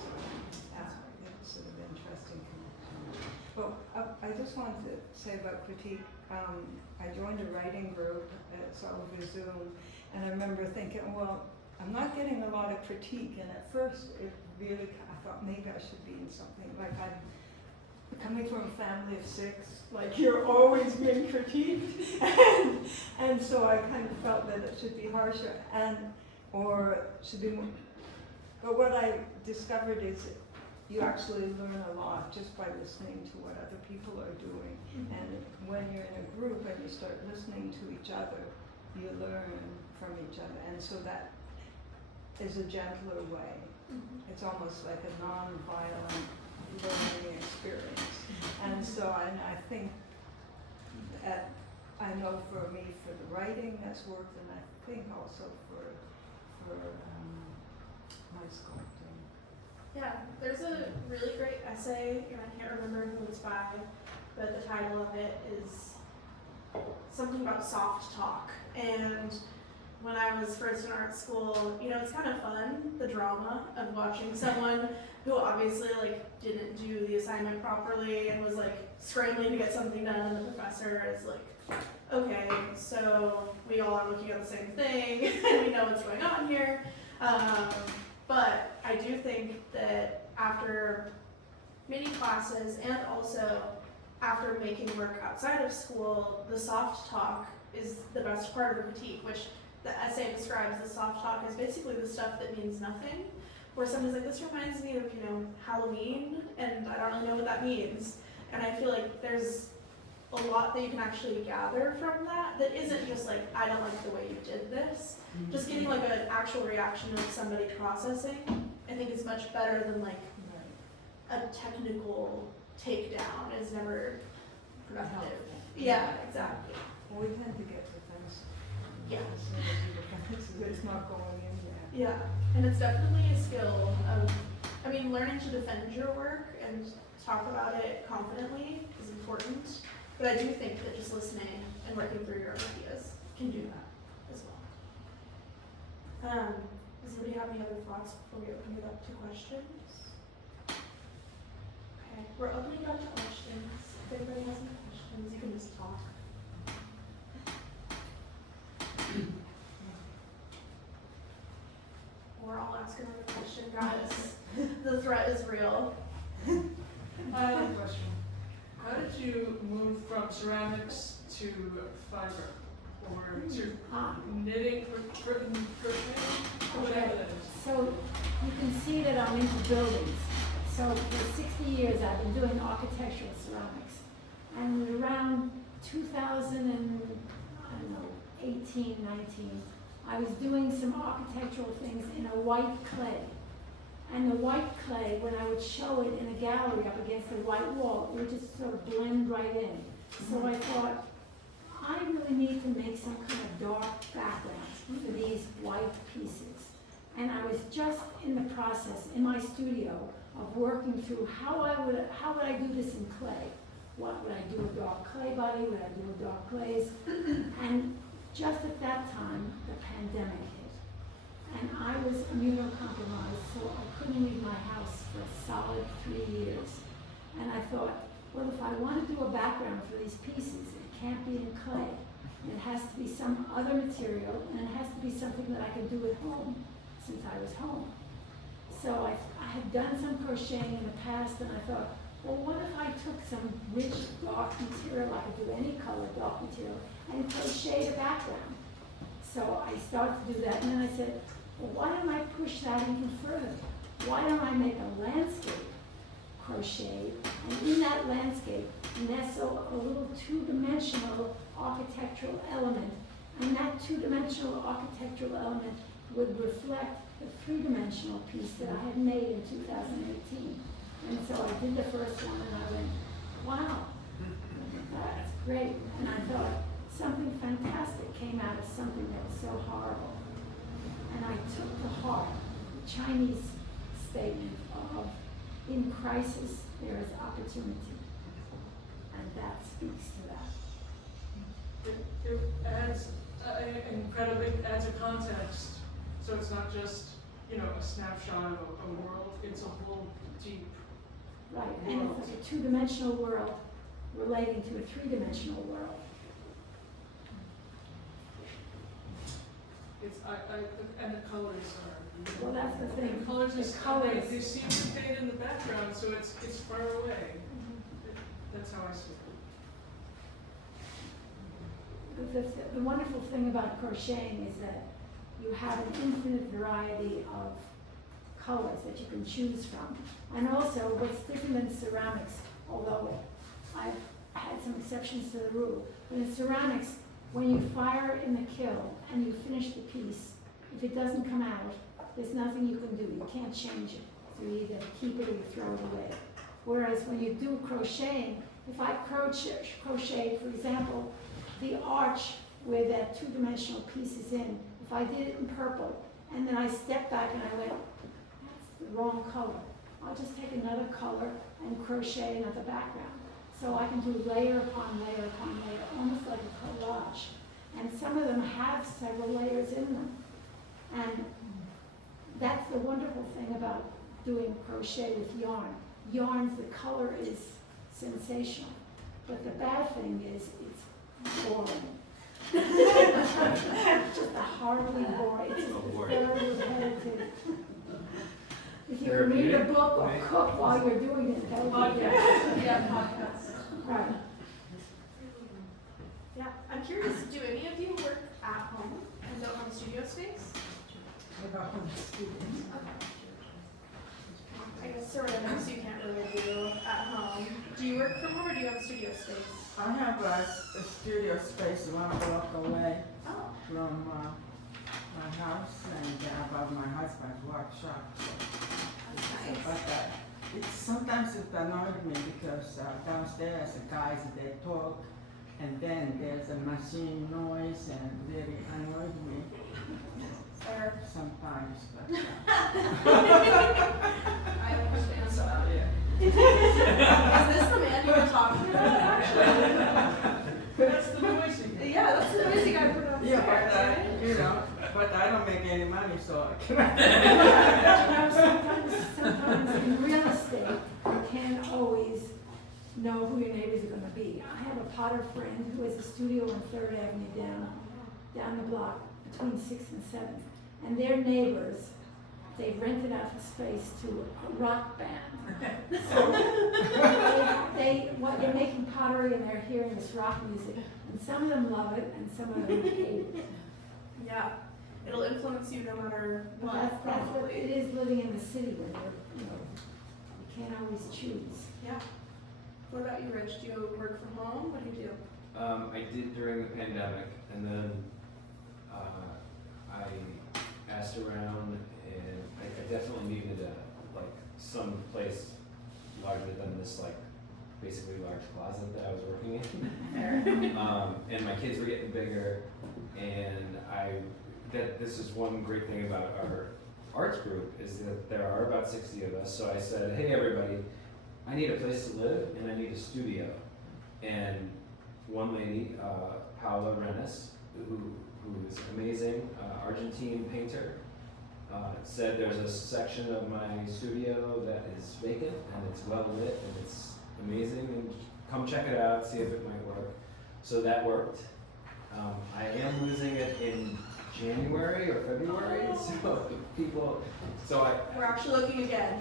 it's sort of interesting connection. Well, I just wanted to say about critique, I joined a writing group, it's over Zoom, and I remember thinking, well, I'm not getting a lot of critique, and at first it really, I thought maybe I should be in something, like I'm coming from a family of 6, like you're always being critiqued, and so I kind of felt that it should be harsher, or should be more, but what I discovered is you actually learn a lot just by listening to what other people are doing. Mm-hmm. And when you're in a group and you start listening to each other, you learn from each other. And so that is a gentler way. Mm-hmm. It's almost like a non-violent learning experience. And so I think that, I know for me, for the writing that's worked, and I think also for my sculpting. Yeah, there's a really great essay, and I can't remember who it's by, but the title of it is something about soft talk. And when I was first in art school, you know, it's kind of fun, the drama of watching someone who obviously like didn't do the assignment properly and was like scrambling to get something done, and the professor is like, okay, so we all are looking at the same thing and we know what's going on here. But I do think that after many classes and also after making work outside of school, the soft talk is the best part of the critique, which the essay describes. The soft talk is basically the stuff that means nothing, where someone's like, this reminds me of, you know, Halloween, and I don't really know what that means. And I feel like there's a lot that you can actually gather from that isn't just like, I don't like the way you did this. Just getting like an actual reaction of somebody processing, I think is much better than like a technical takedown is never productive. Yeah, exactly. Well, we tend to get defensive. Yeah. As soon as you defensive, it's not going in yet. Yeah, and it's definitely a skill of, I mean, learning to defend your work and talk about it confidently is important, but I do think that just listening and working through your own ideas can do that as well. Does anybody have any other thoughts before we open it up to questions? Okay, we're opening it up to questions. If anybody has any questions, you can just talk. Or I'll ask another question, guys. The threat is real. I have a question. How did you move from ceramics to fiber or to knitting, crocheting, whatever that is? So you can see that I'm into buildings. So for 60 years I've been doing architectural ceramics. And around 2018, 19, I was doing some architectural things in a white clay. And the white clay, when I would show it in a gallery up against the white wall, it would just sort of blend right in. So I thought, I really need to make some kind of dark background for these white pieces. And I was just in the process, in my studio, of working through how would I do this in clay? What would I do a dark clay body? Would I do a dark glaze? And just at that time, the pandemic hit. And I was immunocompromised, so I couldn't leave my house for a solid 3 years. And I thought, well, if I want to do a background for these pieces, it can't be in clay. It has to be some other material, and it has to be something that I can do at home, since I was home. So I had done some crocheting in the past, and I thought, well, what if I took some rich, dark material, I could do any color dark material, and crochet a background. So I started to do that, and then I said, well, why don't I push that even further? Why don't I make a landscape crochet, and in that landscape, nestle a little two-dimensional architectural element, and that two-dimensional architectural element would reflect the three-dimensional piece that I had made in 2018. And so I did the first one, and I went, wow, that's great. And I thought, something fantastic came out of something that was so horrible. And I took to heart the Chinese statement of, in crisis, there is opportunity. And that speaks to that. It adds incredibly, it adds a context, so it's not just, you know, a snapshot of a world, it's a whole deep Right, and it's like a two-dimensional world relating to a three-dimensional world. It's, and the colors are. Well, that's the thing. The colors, The is, colors. they seem to fade in the background, so it's far away. That's how I see it. The wonderful thing about crocheting is that you have an infinite variety of colors that you can choose from. And also, what's different than ceramics, although I've had some exceptions to the rule, but in ceramics, when you fire it in the kiln and you finish the piece, if it doesn't come out, there's nothing you can do. You can't change it. So you either keep it or you throw it away. Whereas when you do crocheting, if I crochet, for example, the arch where that two-dimensional piece is in, if I did it in purple, and then I stepped back and I went, that's the wrong color. I'll just take another color and crochet another background. So I can do layer upon layer upon layer, almost like a collage. And some of them have several layers in them. And that's the wonderful thing about doing crochet with yarn. Yarns, the color is sensational. But the bad thing is it's boring. Just horribly boring. It's just very repetitive. If you can read a book or cook while you're doing it, that would be great. Yeah, podcasts. Right. Yeah, I'm curious, do any of you work at home and don't have a studio space? About home students. I guess sort of, so you can't really do at home. Do you work from home or do you have a studio space? I have a studio space 1 block away Oh, from my house and above my husband's workshop. that's nice. But sometimes it annoys me because downstairs the guys, they talk and then there's a machine noise and really annoys me Fair. sometimes. But, I understand that. yeah. Is this the man you were talking about, actually? That's the noisy guy. Yeah, that's the noisy guy put on Yeah, stairs, right? you know, but I don't make any money, so I can't. Sometimes in real estate, you can't always know who your neighbors are gonna be. I have a potter friend who has a studio on 3rd Avenue down the block between 6th and 7th. And their neighbors, they've rented out the space to a rock band. So they're making pottery and they're hearing this rock music. And some of them love it and some of them hate it. Yeah, it'll influence you no matter But what, that's what probably. it is living in the city where you're, you can't always choose. Yeah. What about you, Rich? Do you work from home? What do you do? I did during the pandemic, and then I asked around, and I definitely needed some place larger than this basically large closet that I was working in. And my kids were getting bigger, and this is one great thing about our arts group is that there are about 60 of us. So I said, hey everybody, I need a place to live and I need a studio. And one lady, Paula Renes, who is amazing, Argentine painter, said there's a section of my studio that is vacant and it's well lit and it's amazing, and come check it out, see if it might work. So that worked. I am losing it in January or February, We're actually looking again.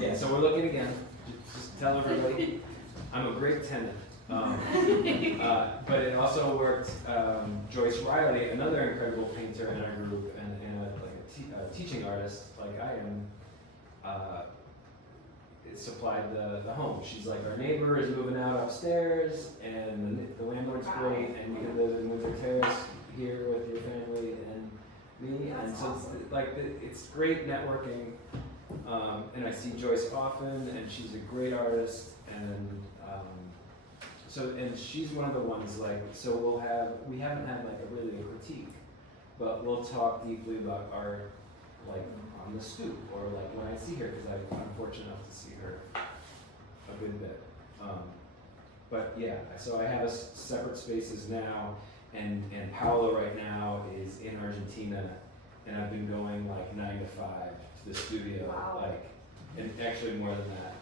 yeah, so we're looking again. Just tell everybody, I'm a great tenant. But it also worked. Joyce Riley, another incredible painter in our group and a teaching artist like I am, supplied the home. She's like, our neighbor is moving out upstairs, and the landlord's great, and you can live in Windsor Terrace here with your family and me. That's and so awesome. it's great networking. And I see Joyce often, and she's a great artist, and and she's one of the ones so we haven't had a really a critique, but we'll talk deeply about art on the stoop or when I see her, because I'm fortunate enough to see her a good bit. But yeah, so I have separate spaces now, and Paolo right now is in Argentina, and I've been going 9 to 5 to the studio, Wow. and actually more than that.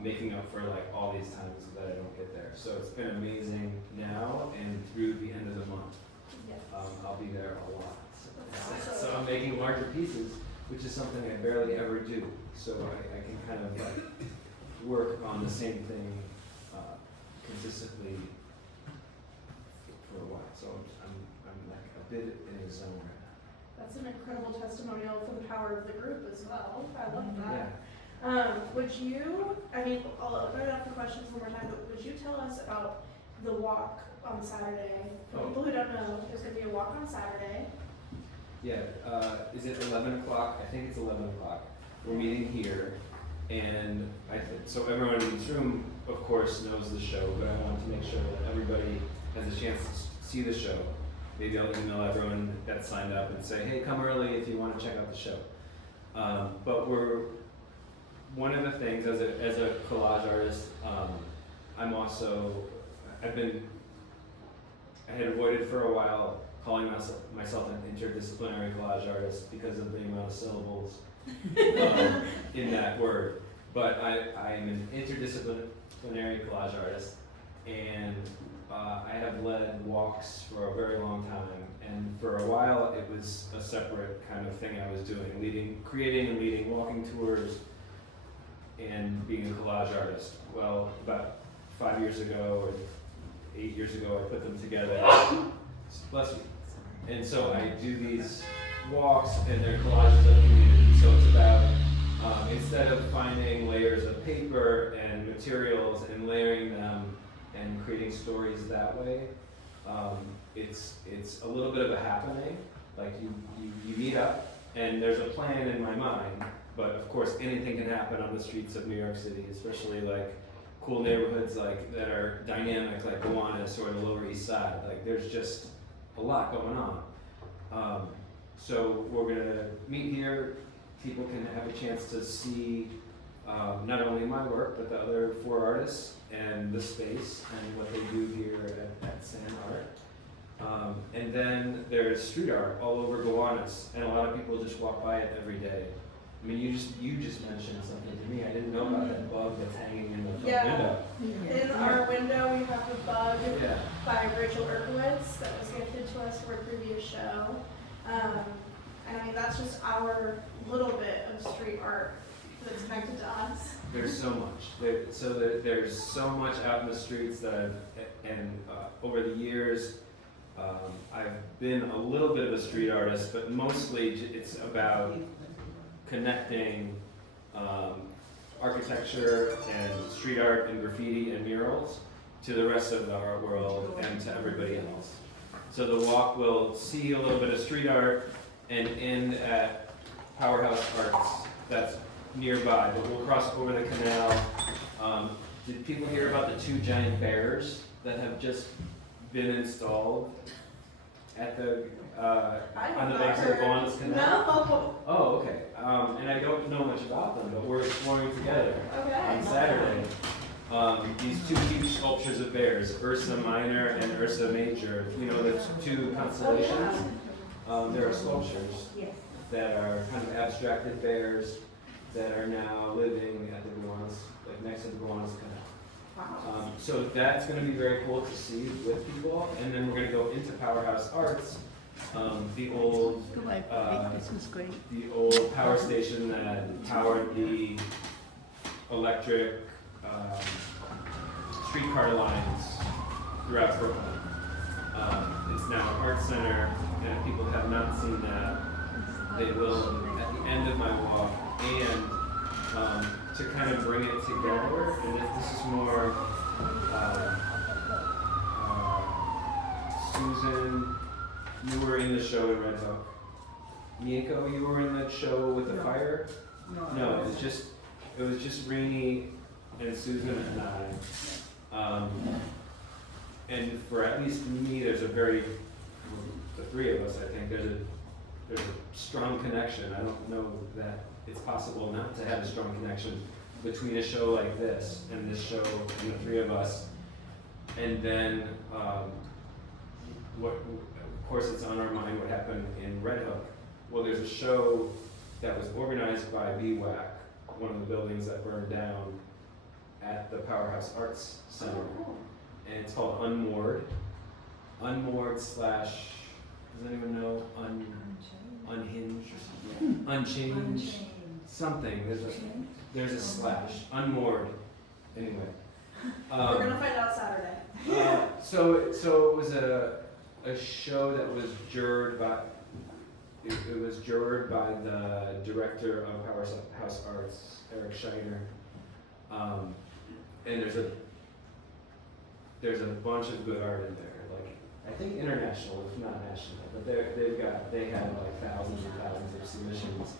making up for like all these times that I don't get there. So it's been amazing now and through the end of the month. Yes. I'll be there a lot. That's awesome. So I'm making larger pieces, which is something I barely ever do. So I can kind of like work on the same thing consistently for a while. So I'm like a bit in a zone right now. That's an incredible testimonial for the power of the group as well. I love that. Yeah. Would you, I mean, I'll open it up for questions one more time, but would you tell us about the walk on Saturday? For Oh. people who don't know, there's going to be a walk on Saturday. Yeah, is it 11 o'clock? I think it's 11 o'clock. We're meeting here, and so everyone in this room, of course, knows the show, but I want to make sure that everybody has a chance to see the show. Maybe I'll email everyone that signed up and say, hey, come early if you want to check out the show. But one of the things, as a collage artist, I had avoided for a while calling myself an interdisciplinary collage artist because of the amount of syllables in that word. But I am an interdisciplinary collage artist, and I have led walks for a very long time. And for a while, it was a separate kind of thing I was doing, creating and leading walking tours and being a collage artist. Well, about 5 years ago or 8 years ago, I put them together. Bless you. And so I do these walks, and they're collages of community. So it's about, instead of finding layers of paper and materials and layering them and creating stories that way, it's a little bit of a happening. Like you meet up, and there's a plan in my mind, but of course anything can happen on the streets of New York City, especially like cool neighborhoods like that are dynamic, like Gowanus or the Lower East Side. Like there's just a lot going on. So we're gonna meet here. People can have a chance to see not only my work, but the other 4 artists and the space and what they do here at San Art. And then there's street art all over Gowanus, and a lot of people just walk by it every day. I mean, you just mentioned something to me. I didn't know about that bug that's hanging in the front window. In our window, we have a bug Yeah. by Rachel Erkowitz that was gifted to us for a previous show. And I mean, that's just our little bit of street art that's connected to us. There's so much. There's so much out in the streets that over the years, I've been a little bit of a street artist, but mostly it's about connecting architecture and street art and graffiti and murals to the rest of the art world and to everybody else. So the walk will see a little bit of street art and end at Powerhouse Arts that's nearby, but we'll cross over the canal. Did people hear about the 2 giant bears that have just been installed at the on the banks of the Gowanus Canal? No. Oh, okay. And I don't know much about them, but we're exploring together Okay. on Saturday. These 2 huge sculptures of bears, Ursa Minor and Ursa Major. You know the 2 constellations? There are sculptures that are kind of abstracted bears that are now living at the Gowanus, like next to the Gowanus Canal. So that's going to be very cool to see with people, and then we're going to go into Powerhouse Arts, the old power station that powered the electric streetcar lines throughout Brooklyn. It's now an art center, and if people have not seen that, they will at the end of my walk. And to kind of bring it together, and this is more Susan, you were in the show in Red Hook. Mieko, you were in that show with the fire? No, it was just Rene and Susan and I. And for at least me, the 3 of us, I think there's a strong connection. I don't know that it's possible not to have a strong connection between a show like this and this show and the 3 of us. And then, of course, it's on our mind what happened in Red Hook. Well, there's a show that was organized by BWAC, one of the buildings that burned down, at the Powerhouse Arts Center. Oh, cool. And it's called Unmoored. Unmoored slash, does anyone know? Unhinged or something? Unchained. Something. There's a slash. Unmoored. Anyway. We're gonna find out Saturday. So it was a show that was jurred by. It was jurred by the director of Powerhouse Arts, Eric Scheiner. And there's a bunch of good art in there, like I think international, if not national, but they had like thousands and thousands of submissions.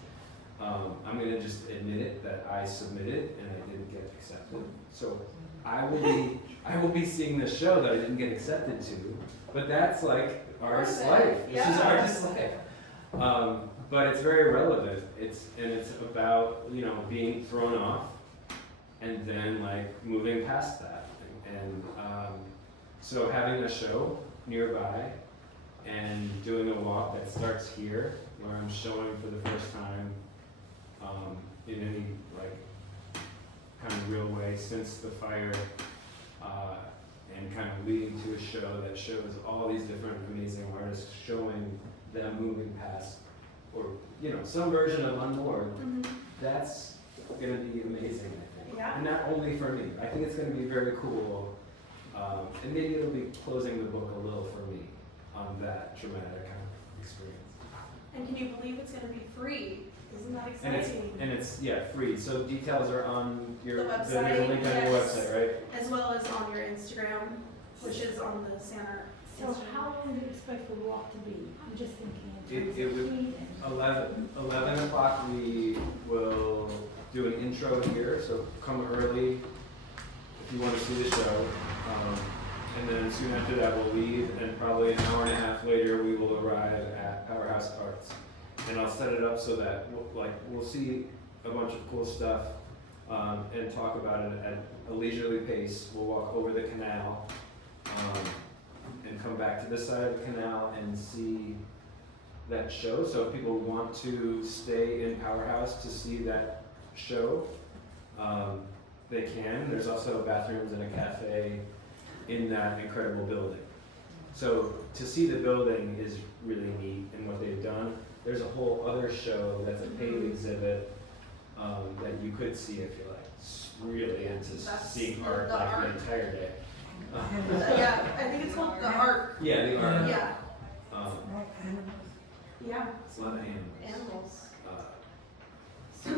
I'm gonna just admit it that I submitted and I didn't get accepted. So I will be seeing this show that I didn't get accepted to, but that's like artist life. This is artist life. But it's very relevant. It's about, you know, being thrown off and then like moving past that. And so having a show nearby and doing a walk that starts here, where I'm showing for the first time in any like kind of real way since the fire, and kind of leading to a show that shows all these different amazing artists showing them moving past, or you know, some version of Unmoored. That's gonna be amazing, I think. Yeah. And not only for me, I think it's gonna be very cool, and maybe it'll be closing the book a little for me on that dramatic kind of experience. And can you believe it's gonna be free? Isn't that And exciting? it's free. So details are on your The there's website, a link on your yes. website, right? As well as on your Instagram, which is on the Center. So how long do you expect the walk to be? I'm just thinking in terms It of would- speed and. 11 o'clock we will do an intro here, so come early if you want to see the show. And then soon after that we'll leave, and probably an hour and a half later we will arrive at Powerhouse Arts. And I'll set it up so that we'll see a bunch of cool stuff and talk about it at a leisurely pace. We'll walk over the canal and come back to this side of the canal and see that show. So if people want to stay in Powerhouse to see that show, they can. There's also bathrooms and a cafe in that incredible building. So to see the building is really neat and what they've done. There's a whole other show that's a paid exhibit that you could see if you're like really into That's seeing the art like art. the entire day. Yeah, I think it's called the Arc. Yeah, the art. Yeah, Like animals. yeah, It's a lot of animals. animals. Uh,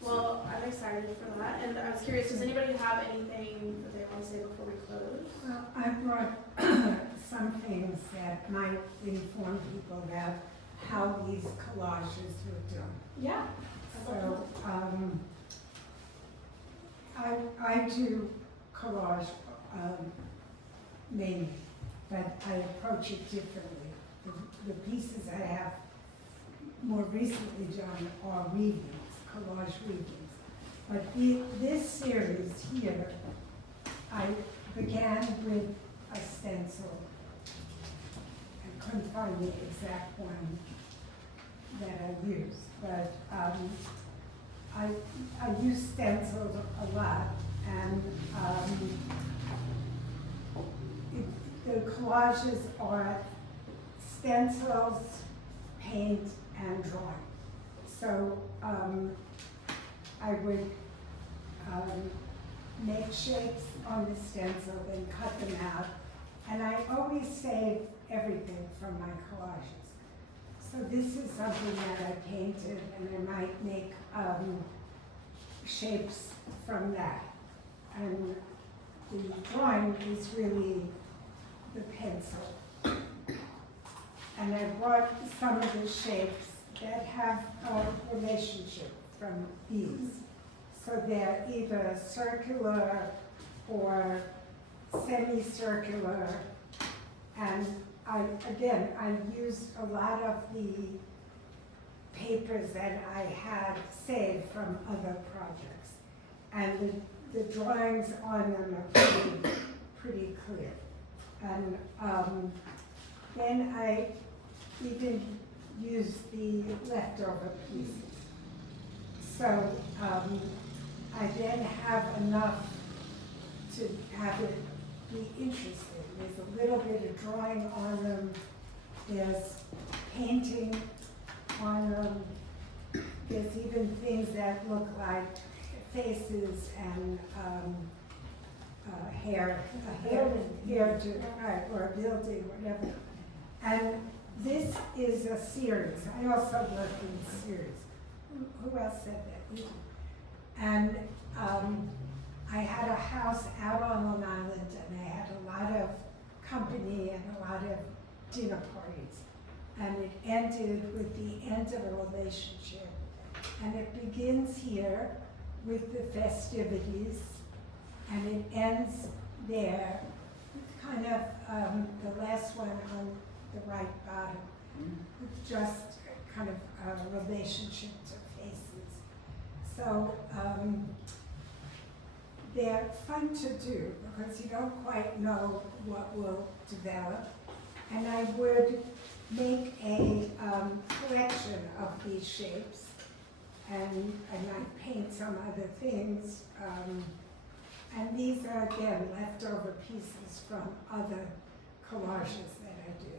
Well, I'm excited for that, and I was curious, does anybody have anything that they want to say before we close? Well, I brought some things that might inform people about how these collages were done. Yeah. So, I do collage mainly, but I approach it differently. The pieces I have more recently done are weavings, collage weavings. But this series here, I began with a stencil. I couldn't find the exact one that I used, but I use stencils a lot, and the collages are stencils, paint, and drawing. So I would make shapes on the stencil, then cut them out, and I always save everything from my collages. So this is something that I painted, and I might make shapes from that. And the drawing is really the pencil. And I brought some of the shapes that have a relationship from these. So they're either circular or semicircular. And I used a lot of the papers that I had saved from other projects. And the drawings on them are pretty clear. And then I even used the leftover pieces. So I then have enough to have it be interesting. There's a little bit of drawing on them. There's painting on them. There's even things that look like faces and hair to, right, or a building, whatever. And this is a series. I also work in series. Who else said that? You. And I had a house out on Long Island, and I had a lot of company and a lot of dinner parties. And it ended with the end of a relationship. And it begins here with the festivities, and it ends there, kind of the last one on the right bottom, with just kind of a relationship to faces. So they're fun to do because you don't quite know what will develop. And I would make a collection of these shapes, and I might paint some other things. And these are, again, leftover pieces from other collages that I do.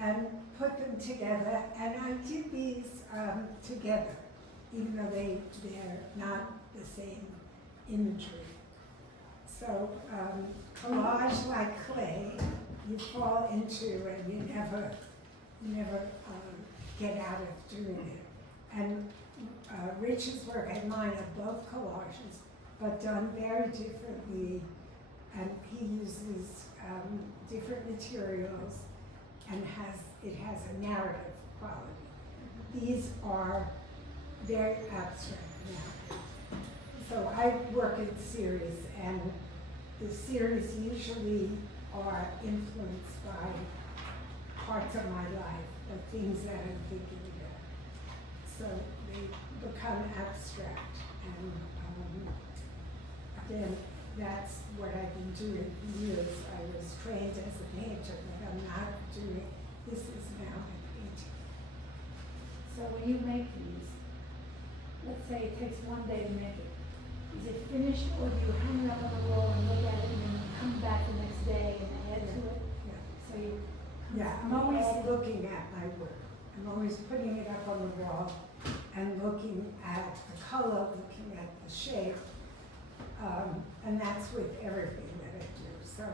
And put them together, and I did these together, even though they're not the same imagery. So collage like clay, you fall into and you never get out of doing it. And Rich's work and mine are both collages, but done very differently. And he uses different materials and it has a narrative quality. These are very abstract narratives. So I work in series, and the series usually are influenced by parts of my life, or things that I'm thinking about. So they become abstract, and again, that's what I've been doing for years. I was trained as a painter, but I'm not doing, this is now my painting. So when you make these, let's say it takes one day to make it, is it finished, or do you hang it up on the wall and look at it and then come back the next day and add to it? Yeah. So you. Yeah, I'm always looking at my work. I'm always putting it up on the wall and looking at the color, looking at the shape. And that's with everything that I do. So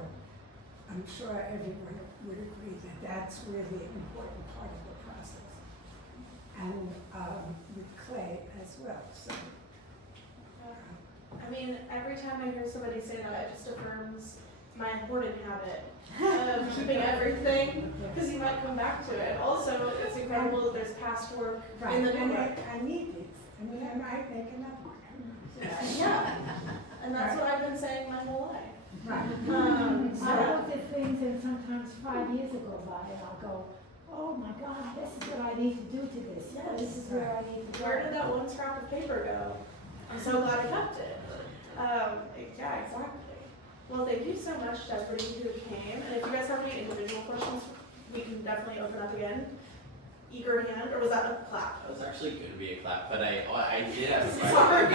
I'm sure everyone would agree that that's really an important part of the process. And with clay as well. So. I mean, every time I hear somebody say that, it just affirms my hoarding habit of keeping everything, because you might come back to it. Also, it's incredible that there's past work in the and new work. I need these. I mean, I might make another one. Yeah, and that's what I've been saying my whole life. Right. I looked at things, and sometimes 5 years go by, and I'll go, oh my God, this is what I need to do to this. Yeah, this is where I need to go. Where did that one scrap of paper go? I'm so glad I kept it. Yeah, exactly. Well, thank you so much to everybody who came. And if you guys have any individual questions, we can definitely open up again. Eager hand, or was that a clap? It was actually going to be a clap, but I did have a question. Sorry.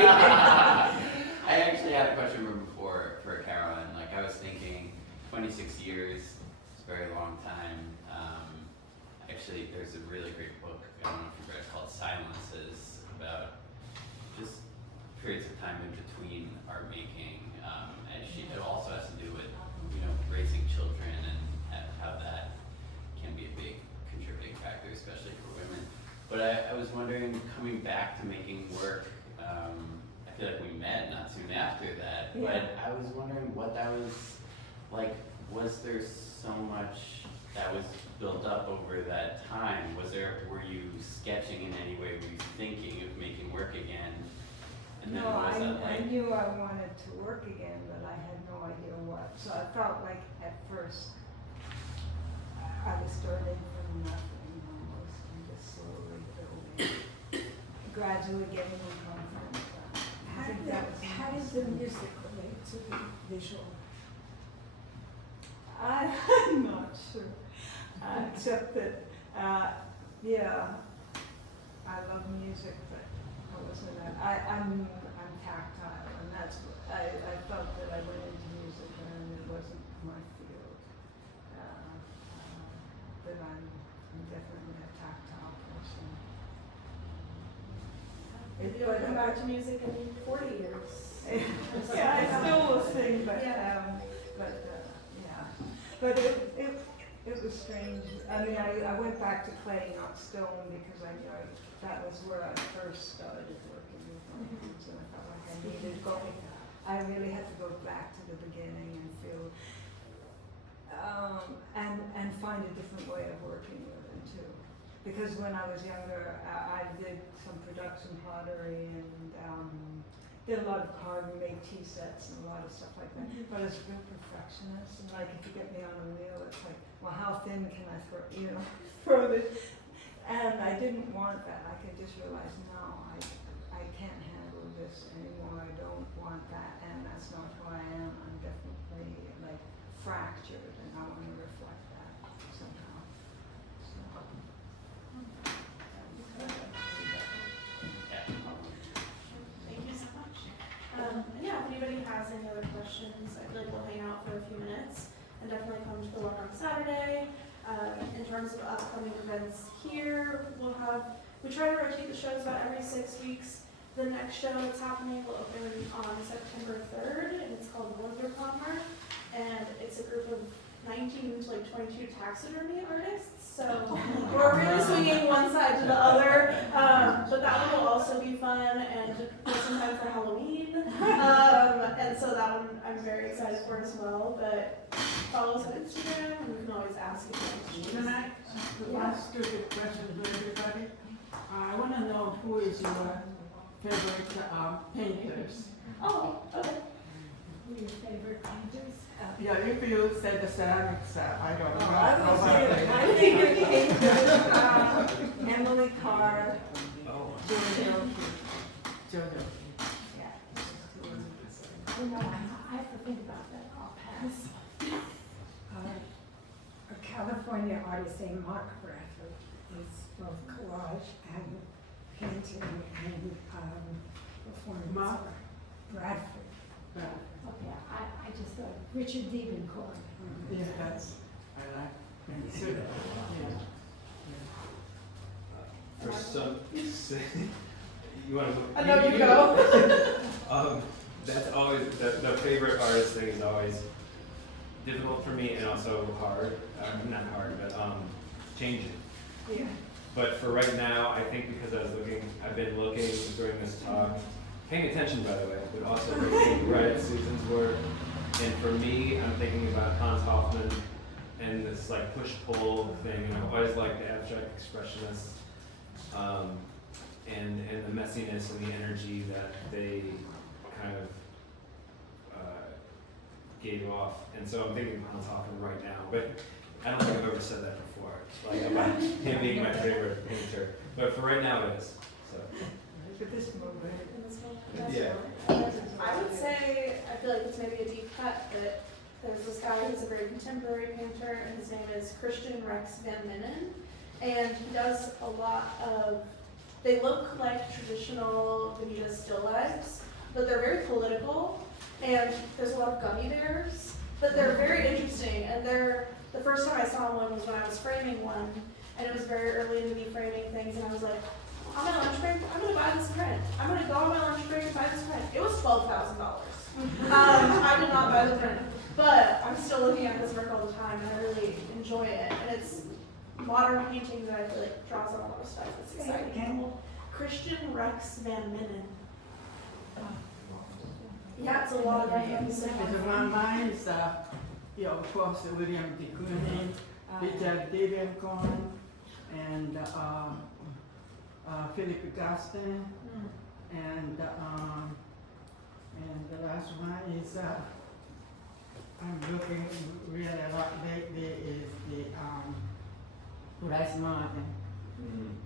I actually had a question from before for Caroline. Like, I was thinking 26 years is a very long time. Actually, there's a really great book, I don't know if you've read it, called Silences, about just periods of time in between art making. And it also has to do with, raising children and how that can be a big contributing factor, especially for women. But I was wondering, coming back to making work, I feel like we met not soon after that, Yeah. but I was wondering what that was like. Was there so much that was built up over that time? Were you sketching in any way? Were you thinking of making work again? And then No, what was that I like? knew I wanted to work again, but I had no idea what. So I felt like at first I was starting from nothing almost, and just slowly building, gradually getting more confidence. I think that was How does the music relate to the visual? I'm not sure, except that, yeah, I love music, but I wasn't that. I'm tactile, and that's what I felt that I went into Maybe you'll come back to music in 40 years. Yeah, I still will sing, but, Yeah. yeah. But it was strange. I mean, I went back to clay, not stone, because I knew that was where I first started working with orchids, and I felt like I needed going. I really had to go back to the beginning and feel, and find a different way of working with it too. Because when I was younger, I did some production pottery and did a lot of carving, made tea sets and a lot of stuff like that. But I was a real perfectionist, and like if you get me on a wheel, it's like, well, how thin can I throw this? And I didn't want that. I could just realize, no, I can't handle this anymore. I don't want that, and that's not who I am. I'm definitely like fractured, and I want to reflect that somehow. So. Thank you so much. Yeah, if anybody has any other questions, I feel like we'll hang out for a few minutes and definitely come to the one on Saturday. In terms of upcoming events here, we try to rotate the shows about every 6 weeks. The next show that's happening will open on September 3rd, and it's called Wondercomer, and it's a group of 19 to like 22 taxidermy artists. So we're really swinging one side to the other, but that one will also be fun and just in time for Halloween. And so that one I'm very excited for as well. But follow us on Instagram, and you can always ask if you have Can questions. I ask one stupid question to everybody? I want to know who is your favorite painters? Oh, okay. Who are your favorite painters? Yeah, if you said the ceramics, I don't know. I think your painters, Emily Carr, Jojo. Jojo. Yeah. I don't know, I have to think about that, I'll pass. A California artist named Mark Bradford is both collage and painting and performance. Mark? Bradford. Okay, I just thought Richard Diebenkorn. Yeah, that's, I like him too. Yeah. For some, you want to? I know you go. That's always the favorite artist thing is always difficult for me and also hard. Not hard, but changing. Yeah. But for right now, I think because I've been looking during this talk, paying attention by the way, but also looking right at Susan's work. And for me, I'm thinking about Hans Hofmann and this like push-pull thing, and I've always liked the abstract expressionists, and the messiness and the energy that they kind of gave off. And so I'm thinking of Hans Hofmann right now, but I don't think I've ever said that before, like about him being my favorite painter. But for right now, it is. So. Look at this movement. Yeah. I would say, I feel like it's maybe a deep cut, but there's this guy who's a very contemporary painter, and his name is Christian Rex Van Minnen, and he does a lot of, they look like traditional Veneta still lifes, but they're very political, and there's a lot of gummy bears, but they're very interesting, and the first time I saw one was when I was framing one, and it was very early into me framing things, and I was like, on my lunch break, I'm gonna buy this print. I'm gonna go on my lunch break and buy this print. It was $12,000. I did not buy the print, but I'm still looking at this work all the time, and I really enjoy it. And it's modern painting that I feel like draws on a lot of stuff. It's exciting. Christian Rex Van Minnen. Yeah, it's a lot of names. Because mine is, of course, William de Kooning, Richard Diebenkorn, and Philip Gaston, and the last one is I'm looking really a lot lately is the Bryce Martin,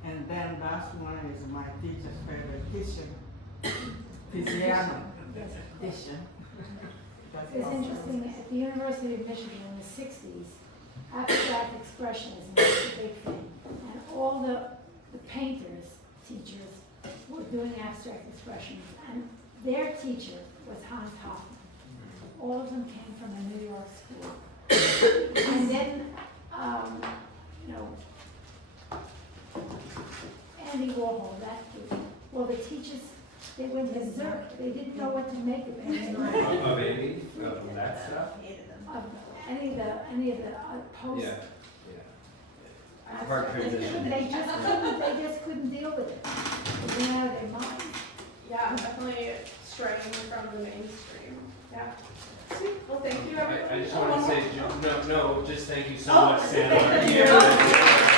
and then last one is my teacher's favorite, Tiziano. It's interesting, at the University of Michigan in the 60s, abstract expressionism was a big thing. And all the painters, teachers, were doing abstract expressions. And their teacher was Hans Hofmann. All of them came from a New York school. And then, Andy Warhol, that dude, Well, the teachers, they went berserk, they didn't know what to make of it. Of any, of that stuff? Of any of the posts. Yeah, yeah. Hard They transition. just couldn't deal with it. It went out of their minds. Yeah, definitely straying from the mainstream. Yeah. Sweet. Well, thank you, everybody. I just Oh, want one to more? say, no, just thank you so Oh, much, Sam. thank Our you. year.